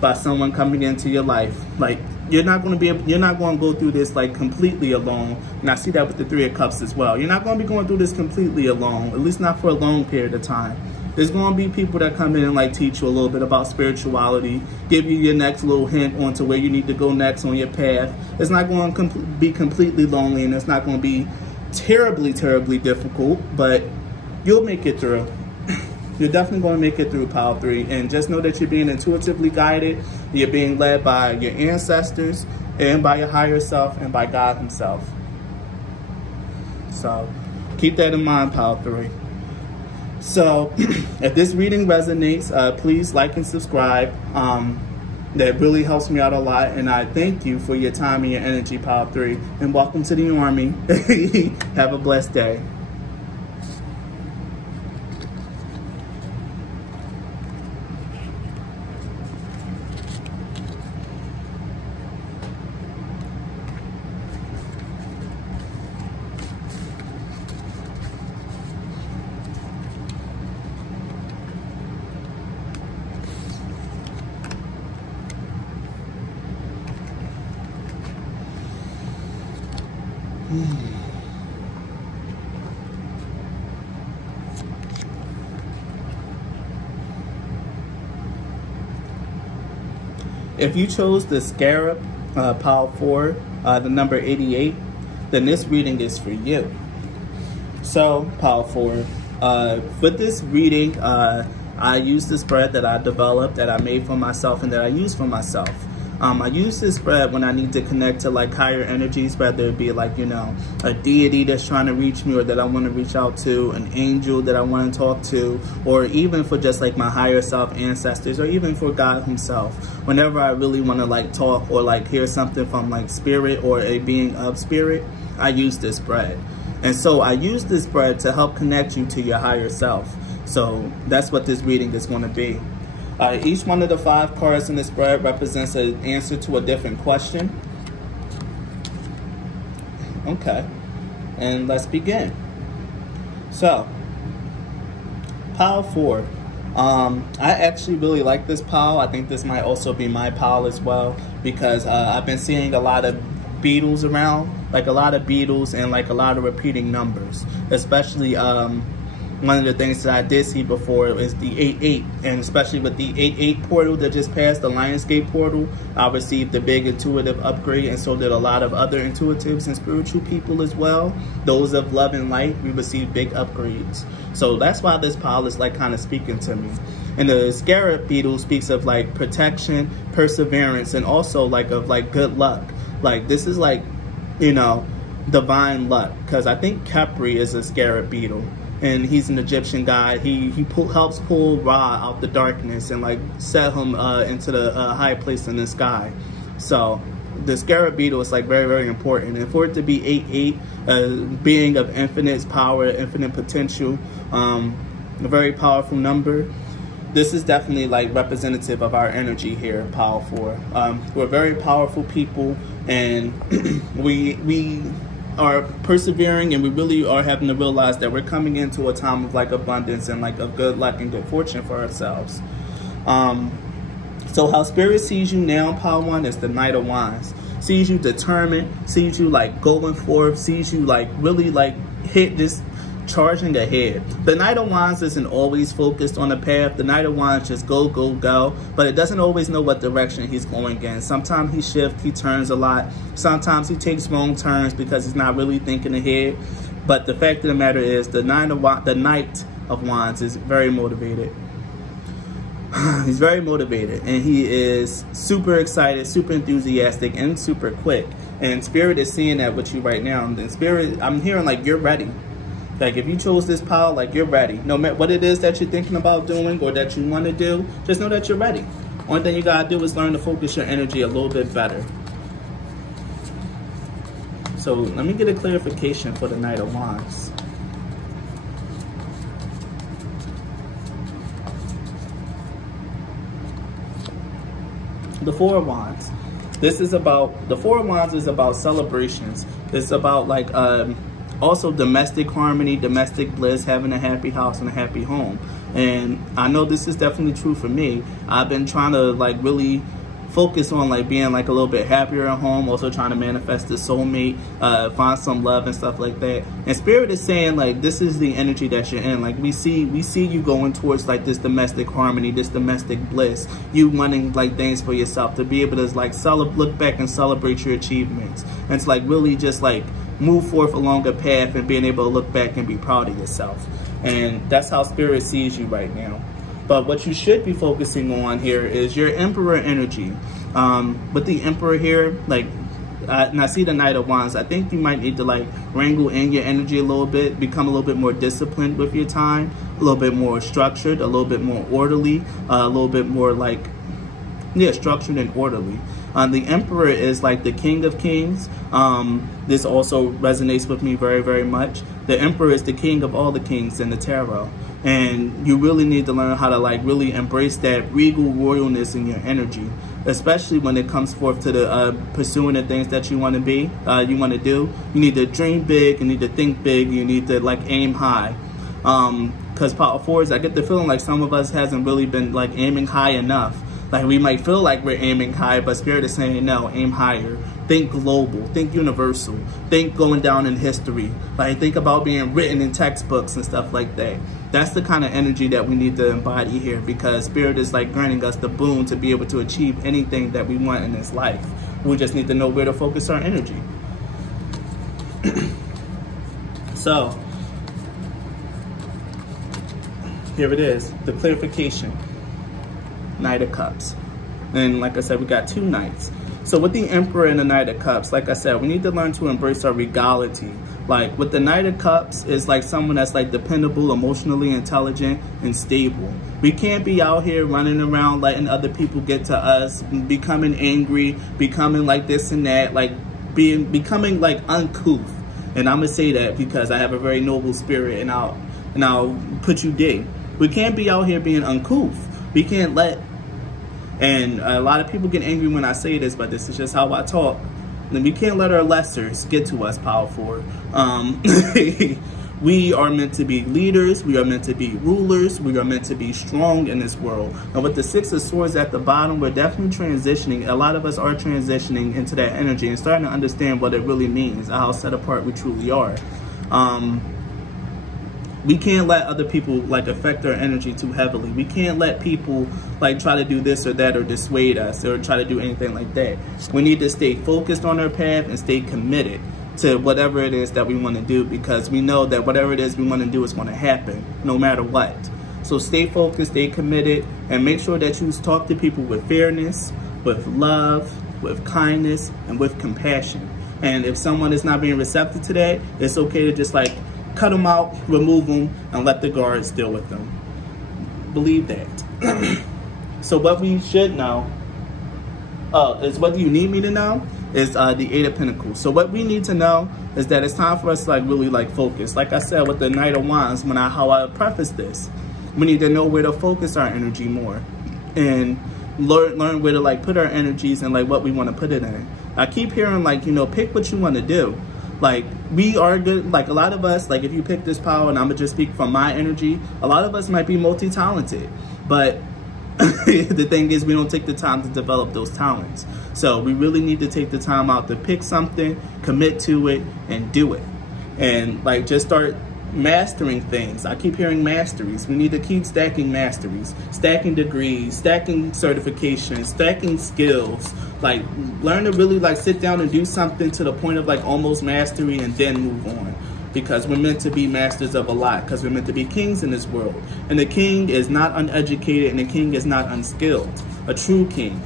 by someone coming into your life. Like, you're not going to go through this like completely alone. And I see that with the 3 of Cups as well. You're not going to be going through this completely alone, at least not for a long period of time. There's going to be people that come in and like teach you a little bit about spirituality, give you your next little hint onto where you need to go next on your path. It's not going to be completely lonely, and it's not going to be terribly, terribly difficult, but you'll make it through. You're definitely going to make it through pile 3, and just know that you're being intuitively guided. You're being led by your ancestors and by your higher self and by God himself. So keep that in mind, pile 3. So if this reading resonates, please like and subscribe. That really helps me out a lot, and I thank you for your time and your energy, pile 3. And welcome to the army. Have a blessed day. If you chose the Scarab, pile 4, the number 88, then this reading is for you. So, pile 4, with this reading, I used the spread that I developed, that I made for myself, and that I use for myself. I use this spread when I need to connect to like higher energies, whether it be like, you know, a deity that's trying to reach me or that I want to reach out to, an angel that I want to talk to, or even for just like my higher self, ancestors, or even for God himself. Whenever I really want to like talk or like hear something from like spirit or a being of spirit, I use this spread. And so I use this spread to help connect you to your higher self. So that's what this reading is going to be. Each one of the 5 cards in the spread represents an answer to a different question. Okay, and let's begin. So, pile 4. I actually really like this pile. I think this might also be my pile as well, because I've been seeing a lot of beetles around, like a lot of beetles and like a lot of repeating numbers, especially one of the things that I did see before is the 88, and especially with the 88 portal that just passed, the Lionsgate portal, I received a big intuitive upgrade, and so did a lot of other intuitives and spiritual people as well. Those of love and light, we received big upgrades. So that's why this pile is like kind of speaking to me. And the Scarab beetle speaks of like protection, perseverance, and also like of like good luck. Like this is like, you know, divine luck, because I think Capri is a Scarab beetle. And he's an Egyptian guy. He helps pull Ra out the darkness and like set him into the high place in the sky. So the Scarab beetle is like very, very important. And for it to be 88, a being of infinite power, infinite potential, a very powerful number, this is definitely like representative of our energy here, pile 4. We're very powerful people, and we are persevering, and we really are having to realize that we're coming into a time of like abundance and like of good luck and good fortune for ourselves. So how Spirit sees you now, pile 1, is the Knight of Wands. Sees you determined, sees you like going forth, sees you like really like just charging ahead. The Knight of Wands isn't always focused on a path. The Knight of Wands just go, go, go, but it doesn't always know what direction he's going in. Sometimes he shifts, he turns a lot. Sometimes he takes wrong turns because he's not really thinking ahead. But the fact of the matter is, the Knight of Wands is very motivated. He's very motivated, and he is super excited, super enthusiastic, and super quick. And Spirit is seeing that with you right now. And Spirit, I'm hearing like you're ready. Like if you chose this pile, like you're ready. No matter what it is that you're thinking about doing or that you want to do, just know that you're ready. Only thing you gotta do is learn to focus your energy a little bit better. So let me get a clarification for the Knight of Wands. The Four of Wands. The Four of Wands is about celebrations. It's about like also domestic harmony, domestic bliss, having a happy house and a happy home. And I know this is definitely true for me. I've been trying to like really focus on like being like a little bit happier at home, also trying to manifest the soulmate, find some love and stuff like that. And Spirit is saying like this is the energy that you're in. Like we see you going towards like this domestic harmony, this domestic bliss, you wanting like things for yourself, to be able to like look back and celebrate your achievements, and to like really just like move forth along a path and being able to look back and be proud of yourself. And that's how Spirit sees you right now. But what you should be focusing on here is your Emperor energy. With the Emperor here, like, and I see the Knight of Wands, I think you might need to like wrangle in your energy a little bit, become a little bit more disciplined with your time, a little bit more structured, a little bit more orderly, a little bit more like, yeah, structured and orderly. The Emperor is like the King of Kings. This also resonates with me very, very much. The Emperor is the king of all the kings in the tarot. And you really need to learn how to like really embrace that regal royalness in your energy, especially when it comes forth to the pursuing the things that you want to be, you want to do. You need to dream big, you need to think big, you need to like aim high. Because Power Forwards, I get the feeling like some of us hasn't really been like aiming high enough. Like we might feel like we're aiming high, but Spirit is saying no, aim higher. Think global, think universal, think going down in history. Like think about being written in textbooks and stuff like that. That's the kind of energy that we need to embody here, because Spirit is like granting us the boon to be able to achieve anything that we want in this life. We just need to know where to focus our energy. So, here it is, the clarification. Knight of Cups. And like I said, we got two knights. So with the Emperor and the Knight of Cups, like I said, we need to learn to embrace our regality. Like with the Knight of Cups, is like someone that's like dependable, emotionally intelligent, and stable. We can't be out here running around letting other people get to us, becoming angry, becoming like this and that, like becoming like uncouth. And I'm gonna say that because I have a very noble spirit, and I'll put you dig. We can't be out here being uncouth. We can't let, and a lot of people get angry when I say this, but this is just how I talk. And we can't let our lessers get to us, Power Forward. We are meant to be leaders. We are meant to be rulers. We are meant to be strong in this world. And with the Six of Swords at the bottom, we're definitely transitioning. A lot of us are transitioning into that energy and starting to understand what it really means, how set apart we truly are. We can't let other people like affect our energy too heavily. We can't let people like try to do this or that or dissuade us or try to do anything like that. We need to stay focused on our path and stay committed to whatever it is that we want to do, because we know that whatever it is we want to do is going to happen no matter what. So stay focused, stay committed, and make sure that you talk to people with fairness, with love, with kindness, and with compassion. And if someone is not being receptive to that, it's okay to just like cut them out, remove them, and let the guards deal with them. Believe that. So what we should know is, what you need me to know is the Eight of Pentacles. So what we need to know is that it's time for us to like really like focus. Like I said with the Knight of Wands, how I preface this, we need to know where to focus our energy more, and learn where to like put our energies and like what we want to put it in. I keep hearing like, you know, pick what you want to do. Like we are good, like a lot of us, like if you pick this power, and I'm gonna just speak from my energy, a lot of us might be multi-talented, but the thing is we don't take the time to develop those talents. So we really need to take the time out to pick something, commit to it, and do it. And like just start mastering things. I keep hearing masteries. We need to keep stacking masteries, stacking degrees, stacking certifications, stacking skills. Like learn to really like sit down and do something to the point of like almost mastery, and then move on. Because we're meant to be masters of a lot, because we're meant to be kings in this world. And the king is not uneducated, and the king is not unskilled. A true king.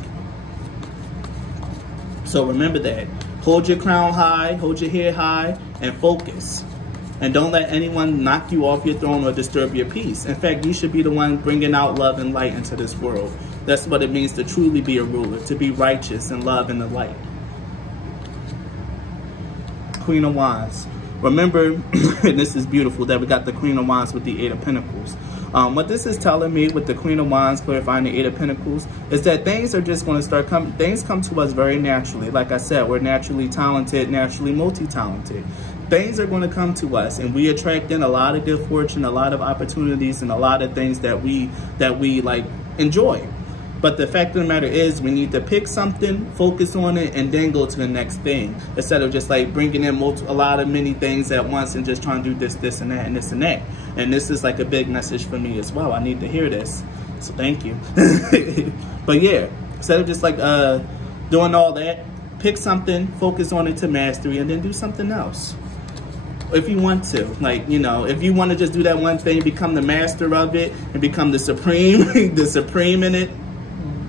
So remember that. Hold your crown high, hold your head high, and focus. And don't let anyone knock you off your throne or disturb your peace. In fact, you should be the one bringing out love and light into this world. That's what it means to truly be a ruler, to be righteous and love and the light. Queen of Wands. Remember, and this is beautiful, that we got the Queen of Wands with the Eight of Pentacles. What this is telling me with the Queen of Wands clarifying the Eight of Pentacles is that things are just going to start coming. Things come to us very naturally. Like I said, we're naturally talented, naturally multi-talented. Things are going to come to us, and we attract in a lot of good fortune, a lot of opportunities, and a lot of things that we like enjoy. But the fact of the matter is, we need to pick something, focus on it, and then go to the next thing, instead of just like bringing in a lot of many things at once and just trying to do this, and that, and this, and that. And this is like a big message for me as well. I need to hear this, so thank you. But yeah, instead of just like doing all that, pick something, focus on it to mastery, and then do something else. If you want to, like, you know, if you want to just do that one thing, become the master of it, and become the supreme, the supreme in it,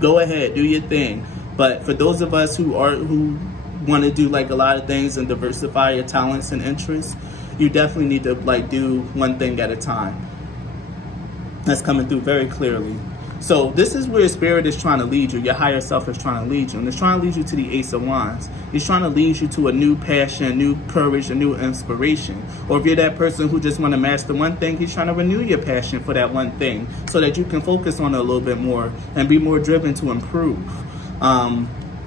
go ahead, do your thing. But for those of us who want to do like a lot of things and diversify your talents and interests, you definitely need to like do one thing at a time. That's coming through very clearly. So this is where Spirit is trying to lead you. Your higher self is trying to lead you. And it's trying to lead you to the Ace of Wands. He's trying to lead you to a new passion, new courage, a new inspiration. Or if you're that person who just want to master one thing, he's trying to renew your passion for that one thing so that you can focus on it a little bit more and be more driven to improve.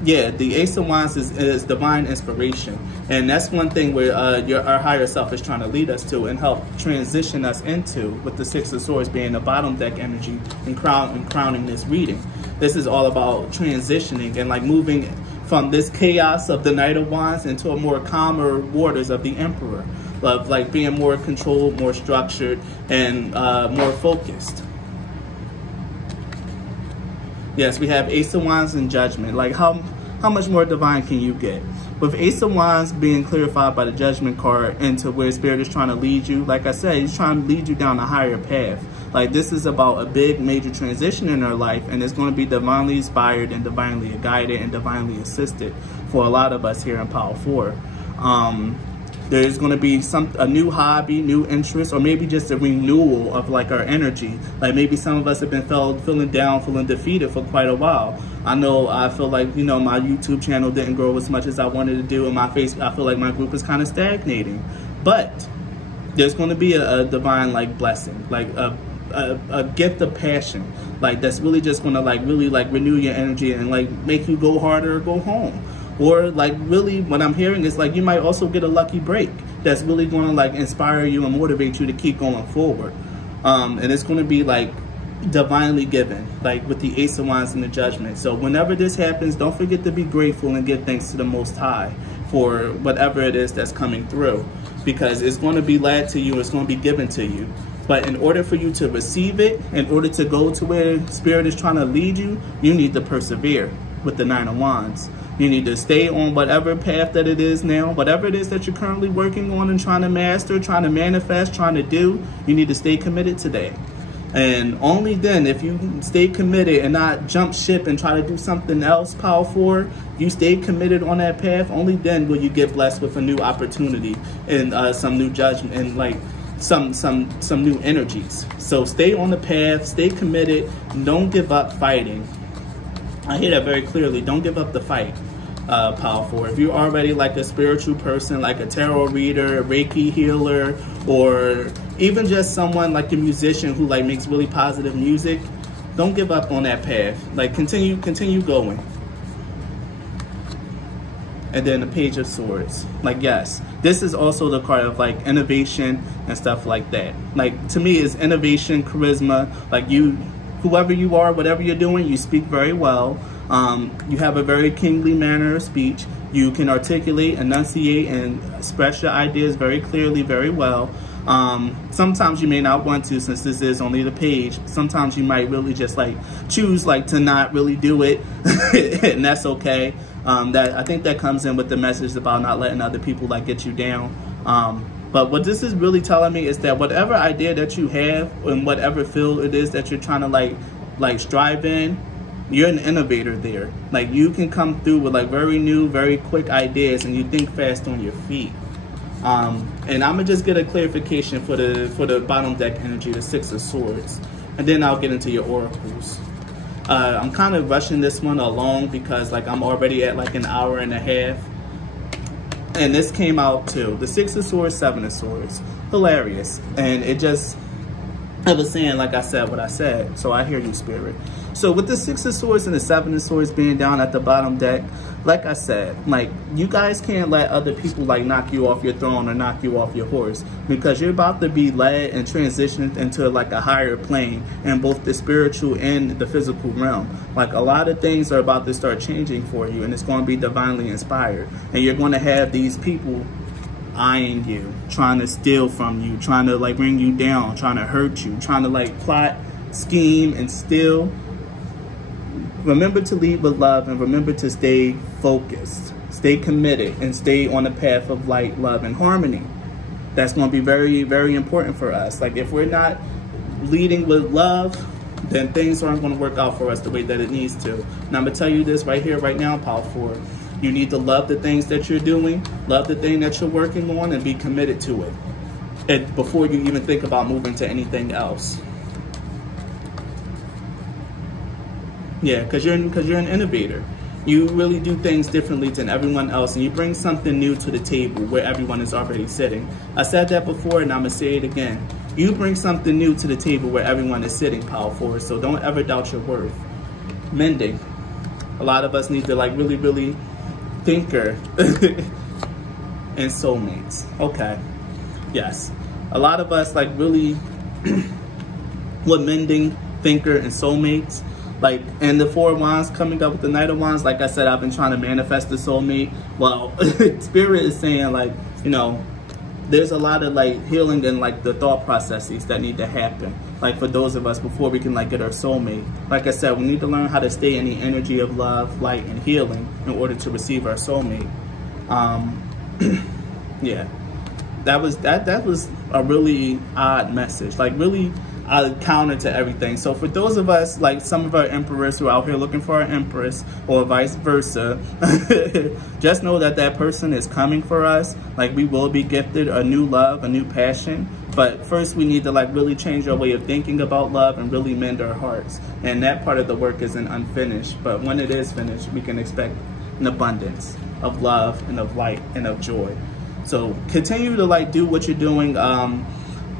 Yeah, the Ace of Wands is divine inspiration. And that's one thing where our higher self is trying to lead us to and help transition us into, with the Six of Swords being the bottom deck energy and crowning this reading. This is all about transitioning and like moving from this chaos of the Knight of Wands into a more calmer waters of the Emperor. Of like being more controlled, more structured, and more focused. Yes, we have Ace of Wands and Judgment. Like how much more divine can you get? With Ace of Wands being clarified by the Judgment card into where Spirit is trying to lead you, like I said, he's trying to lead you down a higher path. Like this is about a big major transition in our life, and it's going to be divinely inspired and divinely guided and divinely assisted for a lot of us here in Power 4. There's going to be a new hobby, new interest, or maybe just a renewal of like our energy. Like maybe some of us have been feeling down, feeling defeated for quite a while. I know I feel like, you know, my YouTube channel didn't grow as much as I wanted to do, and I feel like my group is kind of stagnating. But there's going to be a divine like blessing, like a gift of passion, like that's really just going to like really like renew your energy and like make you go harder or go home. Or like really what I'm hearing is like you might also get a lucky break that's really going to like inspire you and motivate you to keep going forward. And it's going to be like divinely given, like with the Ace of Wands and the Judgment. So whenever this happens, don't forget to be grateful and give thanks to the Most High for whatever it is that's coming through, because it's going to be led to you, it's going to be given to you. But in order for you to receive it, in order to go to where Spirit is trying to lead you, you need to persevere with the Nine of Wands. You need to stay on whatever path that it is now, whatever it is that you're currently working on and trying to master, trying to manifest, trying to do, you need to stay committed to that. And only then, if you stay committed and not jump ship and try to do something else, Power 4, you stay committed on that path, only then will you get blessed with a new opportunity and some new judgment and like some new energies. So stay on the path, stay committed, don't give up fighting. I hear that very clearly. Don't give up the fight, Power 4. If you're already like a spiritual person, like a tarot reader, a Reiki healer, or even just someone like a musician who like makes really positive music, don't give up on that path. Like continue going. And then the Page of Swords. Like yes, this is also the card of like innovation and stuff like that. Like to me, it's innovation, charisma. Like whoever you are, whatever you're doing, you speak very well. You have a very kingly manner of speech. You can articulate, enunciate, and express your ideas very clearly, very well. Sometimes you may not want to, since this is only the page. Sometimes you might really just like choose like to not really do it, and that's okay. I think that comes in with the message about not letting other people like get you down. But what this is really telling me is that whatever idea that you have in whatever field it is that you're trying to like strive in, you're an innovator there. Like you can come through with like very new, very quick ideas, and you think fast on your feet. And I'm gonna just get a clarification for the bottom deck energy, the Six of Swords, and then I'll get into your oracles. I'm kind of rushing this one along because like I'm already at like an hour and a half. And this came out too. The Six of Swords, Seven of Swords. Hilarious. And it just, I was saying, like I said, what I said. So I hear you, Spirit. So with the 6 of Swords and the 7 of Swords being down at the bottom deck, like I said, like, you guys can't let other people like knock you off your throne or knock you off your horse, because you're about to be led and transitioned into like a higher plane in both the spiritual and the physical realm. Like, a lot of things are about to start changing for you, and it's going to be divinely inspired. And you're going to have these people eyeing you, trying to steal from you, trying to like bring you down, trying to hurt you, trying to like plot, scheme, and steal. Remember to lead with love, and remember to stay focused, stay committed, and stay on the path of light, love, and harmony. That's going to be very, very important for us. Like, if we're not leading with love, then things aren't going to work out for us the way that it needs to. And I'm going to tell you this right here, right now, Power 4. You need to love the things that you're doing, love the thing that you're working on, and be committed to it. And before you even think about moving to anything else. Yeah, because you're an innovator. You really do things differently than everyone else, and you bring something new to the table where everyone is already sitting. I said that before, and I'm going to say it again. You bring something new to the table where everyone is sitting, Power 4, so don't ever doubt your worth. Mending. A lot of us need to like really, really thinker and soulmates. Okay. Yes. A lot of us like really with mending, thinker, and soulmates. Like, and the 4 of Wands coming up with the Knight of Wands, like I said, I've been trying to manifest the soulmate. Well, Spirit is saying, like, you know, there's a lot of like healing and like the thought processes that need to happen, like for those of us before we can like get our soulmate. Like I said, we need to learn how to stay in the energy of love, light, and healing in order to receive our soulmate. Yeah, that was a really odd message, like really counter to everything. So for those of us, like some of our emperors who are out here looking for our empress, or vice versa, just know that that person is coming for us. Like, we will be gifted a new love, a new passion. But first we need to like really change our way of thinking about love and really mend our hearts. And that part of the work isn't unfinished. But when it is finished, we can expect an abundance of love and of light and of joy. So continue to like do what you're doing.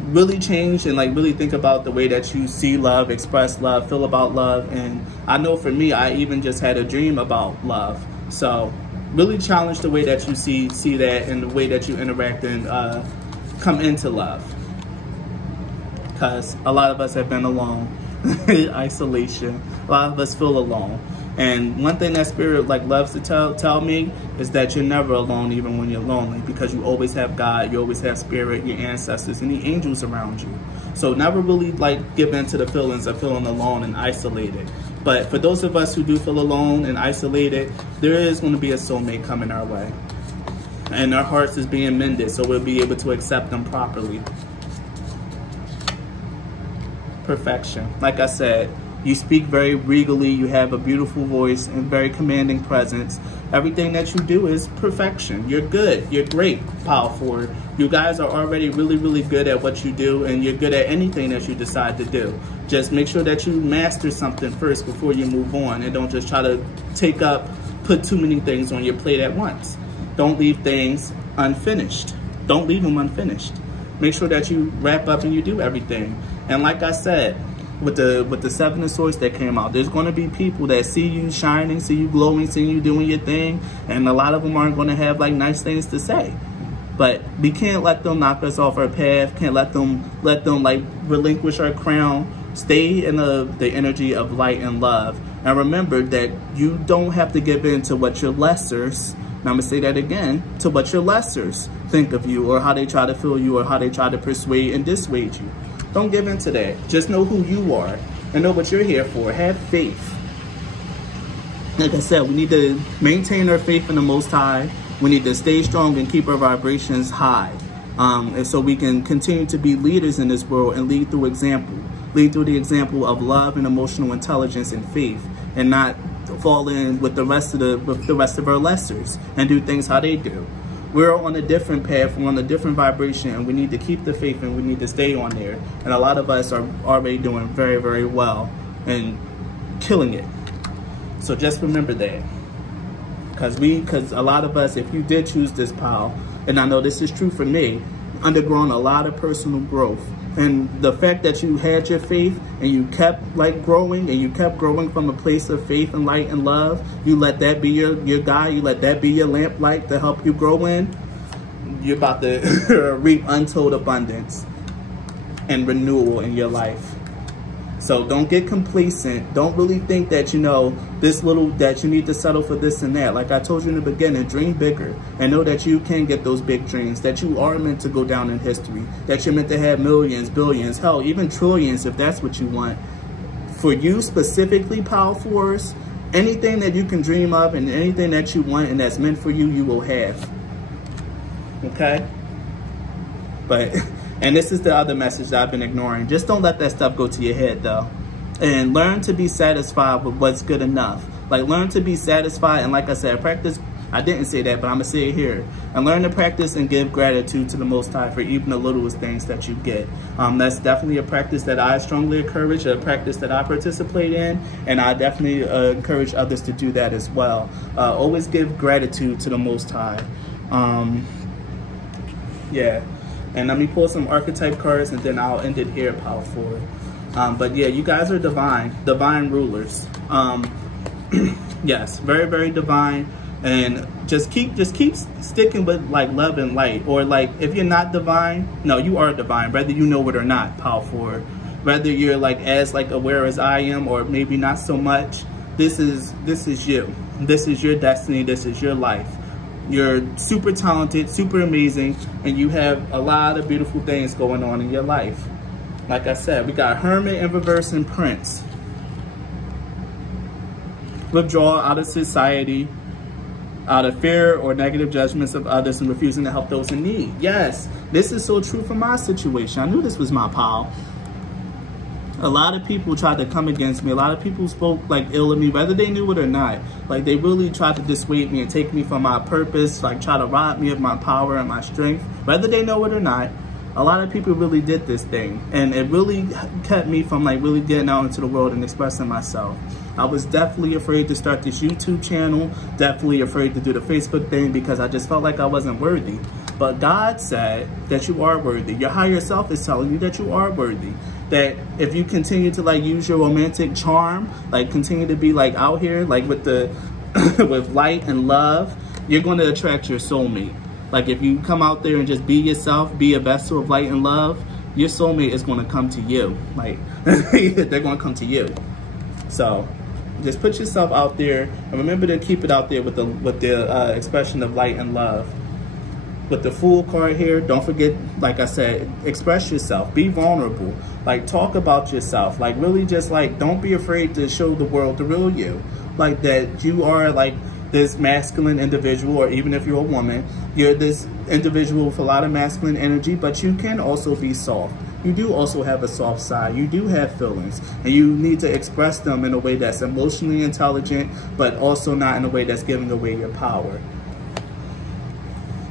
Really change and like really think about the way that you see love, express love, feel about love. And I know for me, I even just had a dream about love. So really challenge the way that you see that, and the way that you interact and come into love. Because a lot of us have been alone, isolation. A lot of us feel alone. And one thing that Spirit like loves to tell me is that you're never alone, even when you're lonely, because you always have God, you always have Spirit, your ancestors, and the angels around you. So never really like give in to the feelings of feeling alone and isolated. But for those of us who do feel alone and isolated, there is going to be a soulmate coming our way. And our hearts is being mended, so we'll be able to accept them properly. Perfection. Like I said, you speak very regally, you have a beautiful voice and very commanding presence. Everything that you do is perfection. You're good, you're great, Power 4. You guys are already really, really good at what you do, and you're good at anything that you decide to do. Just make sure that you master something first before you move on, and don't just try to put too many things on your plate at once. Don't leave things unfinished. Don't leave them unfinished. Make sure that you wrap up and you do everything. And like I said, with the 7 of Swords that came out, there's going to be people that see you shining, see you glowing, see you doing your thing, and a lot of them aren't going to have like nice things to say. But we can't let them knock us off our path. Can't let them like relinquish our crown. Stay in the energy of light and love, and remember that you don't have to give in to what your lessers, and I'm gonna say that again, to what your lessers think of you, or how they try to feel you, or how they try to persuade and dissuade you. Don't give in to that. Just know who you are and know what you're here for. Have faith. Like I said, we need to maintain our faith in the Most High. We need to stay strong and keep our vibrations high. And so we can continue to be leaders in this world and lead through example. Lead through the example of love and emotional intelligence and faith, and not fall in with the rest of our lessers and do things how they do. We're on a different path, we're on a different vibration, and we need to keep the faith and we need to stay on there. And a lot of us are already doing very, very well and killing it. So just remember that. Because a lot of us, if you did choose this pile, and I know this is true for me, undergone a lot of personal growth. And the fact that you had your faith and you kept like growing, and you kept growing from a place of faith and light and love, you let that be your guide, you let that be your lamplight to help you grow in, you're about to reap untold abundance and renewal in your life. So don't get complacent. Don't really think that, you know, that you need to settle for this and that. Like I told you in the beginning, dream bigger and know that you can get those big dreams, that you are meant to go down in history, that you're meant to have millions, billions, hell, even trillions if that's what you want. For you specifically, Power Force, anything that you can dream of and anything that you want and that's meant for you, you will have. Okay? But... and this is the other message that I've been ignoring. Just don't let that stuff go to your head, though. And learn to be satisfied with what's good enough. Like, learn to be satisfied. And like I said, practice. I didn't say that, but I'm going to say it here. And learn to practice and give gratitude to the Most High for even the littlest things that you get. That's definitely a practice that I strongly encourage, a practice that I participate in. And I definitely encourage others to do that as well. Always give gratitude to the Most High. Yeah. And let me pull some archetype cards, and then I'll end it here, Power Forward. But yeah, you guys are divine rulers. Yes, very, very divine. And just keep sticking with like love and light. Or like, if you're not divine, no, you are divine, whether you know it or not, Power Forward. Whether you're like as like aware as I am, or maybe not so much. This is you. This is your destiny. This is your life. You're super talented, super amazing, and you have a lot of beautiful things going on in your life. Like I said, we got Hermit in reverse and Prince. Withdraw out of society, out of fear or negative judgments of others, and refusing to help those in need. Yes, this is so true for my situation. I knew this was my pal. A lot of people tried to come against me. A lot of people spoke like ill of me, whether they knew it or not. Like they really tried to dissuade me and take me from my purpose, like try to rob me of my power and my strength, whether they know it or not. A lot of people really did this thing, and it really kept me from like really getting out into the world and expressing myself. I was definitely afraid to start this YouTube channel, definitely afraid to do the Facebook thing, because I just felt like I wasn't worthy. But God said that you are worthy. Your higher self is telling you that you are worthy. That if you continue to like use your romantic charm, like continue to be like out here, like with the with light and love, you're going to attract your soulmate. Like if you come out there and just be yourself, be a vessel of light and love, your soulmate is going to come to you. Like they're going to come to you. So just put yourself out there, and remember to keep it out there with the expression of light and love. With the Fool card here, don't forget, like I said, express yourself, be vulnerable, like talk about yourself, like really just like don't be afraid to show the world the real you, like that you are like this masculine individual, or even if you're a woman, you're this individual with a lot of masculine energy, but you can also be soft. You do also have a soft side. You do have feelings, and you need to express them in a way that's emotionally intelligent, but also not in a way that's giving away your power.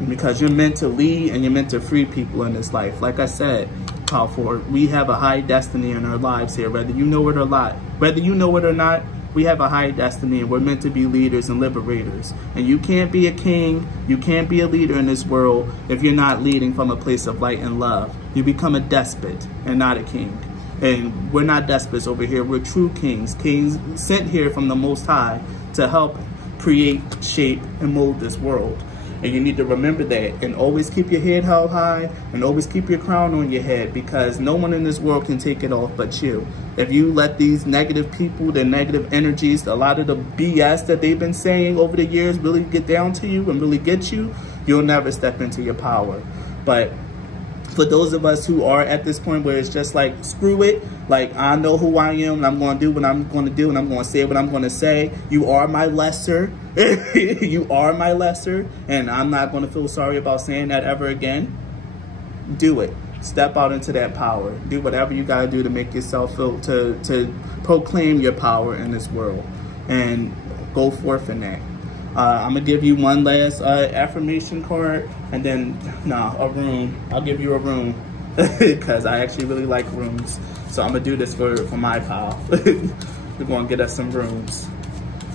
Because you're meant to lead and you're meant to free people in this life. Like I said, Power Forward, we have a high destiny in our lives here, whether you know it or not. Whether you know it or not, we have a high destiny, and we're meant to be leaders and liberators. And you can't be a king, you can't be a leader in this world if you're not leading from a place of light and love. You become a despot and not a king. And we're not despots over here, we're true kings. Kings sent here from the Most High to help create, shape, and mold this world. And you need to remember that, and always keep your head held high, and always keep your crown on your head, because no one in this world can take it off but you. If you let these negative people, the negative energies, a lot of the BS that they've been saying over the years really get down to you and really get you, you'll never step into your power. But for those of us who are at this point where it's just like, screw it, like I know who I am, and I'm going to do what I'm going to do, and I'm going to say what I'm going to say. You are my lesser. You are my lesser, and I'm not going to feel sorry about saying that ever again. Do it. Step out into that power. Do whatever you got to do to make yourself feel, to proclaim your power in this world, and go forth in that. I'm going to give you one last affirmation card, and then, a room. I'll give you a room, because I actually really like rooms. So I'm going to do this for my pal. We're going to get us some rooms,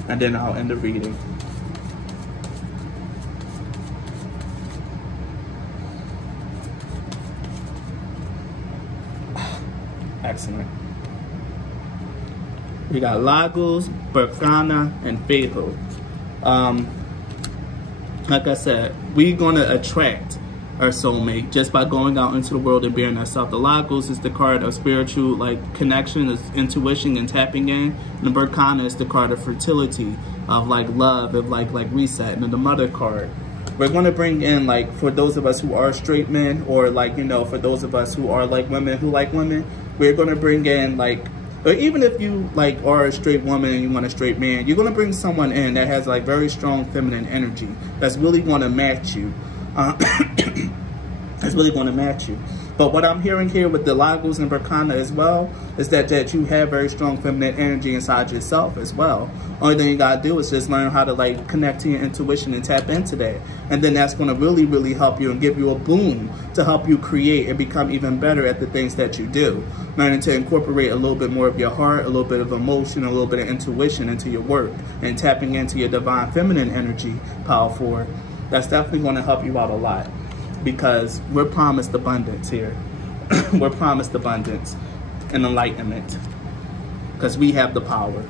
and then I'll end the reading. excellent. We got Lagos, Berkana, and Faithful. Like I said, we're going to attract our soulmate just by going out into the world and being ourselves. The Lagos is the card of spiritual connection, is intuition and tapping in. And the Berkana is the card of fertility, of love, of reset. And then the Mother card, we're going to bring in for those of us who are straight men, or for those of us who are women who like women, we're going to bring in or even if you are a straight woman and you want a straight man, you're going to bring someone in that has very strong feminine energy that's really going to match you. That's really going to match you. But what I'm hearing here with the Lagos and Berkana as well is that you have very strong feminine energy inside yourself as well. Only thing you got to do is just learn how to connect to your intuition and tap into that. And then that's going to really, really help you and give you a boom to help you create and become even better at the things that you do. Learning to incorporate a little bit more of your heart, a little bit of emotion, a little bit of intuition into your work, and tapping into your divine feminine energy, power forward. That's definitely going to help you out a lot, because we're promised abundance here. We're promised abundance and enlightenment, because we have the power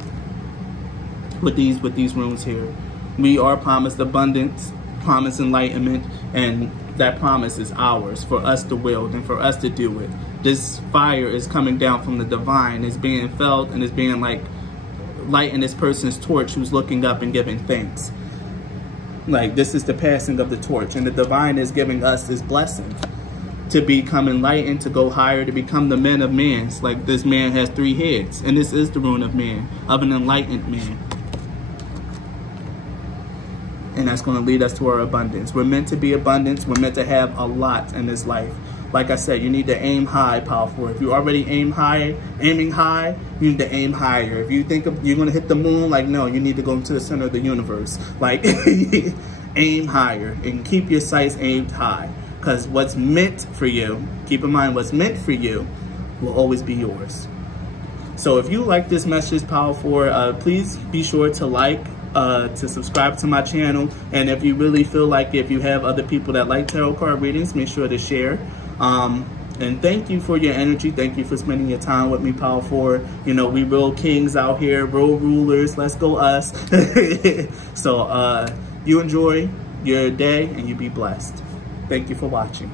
with these runes here. We are promised abundance, promised enlightenment, and that promise is ours for us to wield and for us to do it. This fire is coming down from the divine. It's being felt, and it's being lighting this person's torch who's looking up and giving thanks. This is the passing of the torch, and the divine is giving us this blessing to become enlightened, to go higher, to become the men of men. This man has 3 heads, and this is the rune of man, of an enlightened man. And that's going to lead us to our abundance. We're meant to be abundance. We're meant to have a lot in this life. Like I said, you need to aim high, powerful. If you already aiming high, you need to aim higher. If you think you're going to hit the moon, no, you need to go into the center of the universe. Aim higher and keep your sights aimed high. Because what's meant for you, keep in mind, what's meant for you will always be yours. So if you like this message, powerful, please be sure to to subscribe to my channel. And if you really feel if you have other people that like tarot card readings, make sure to share. And thank you for your energy. Thank you for spending your time with me, powerful. We real kings out here, real rulers. Let's go us. So you enjoy your day and you be blessed. Thank you for watching.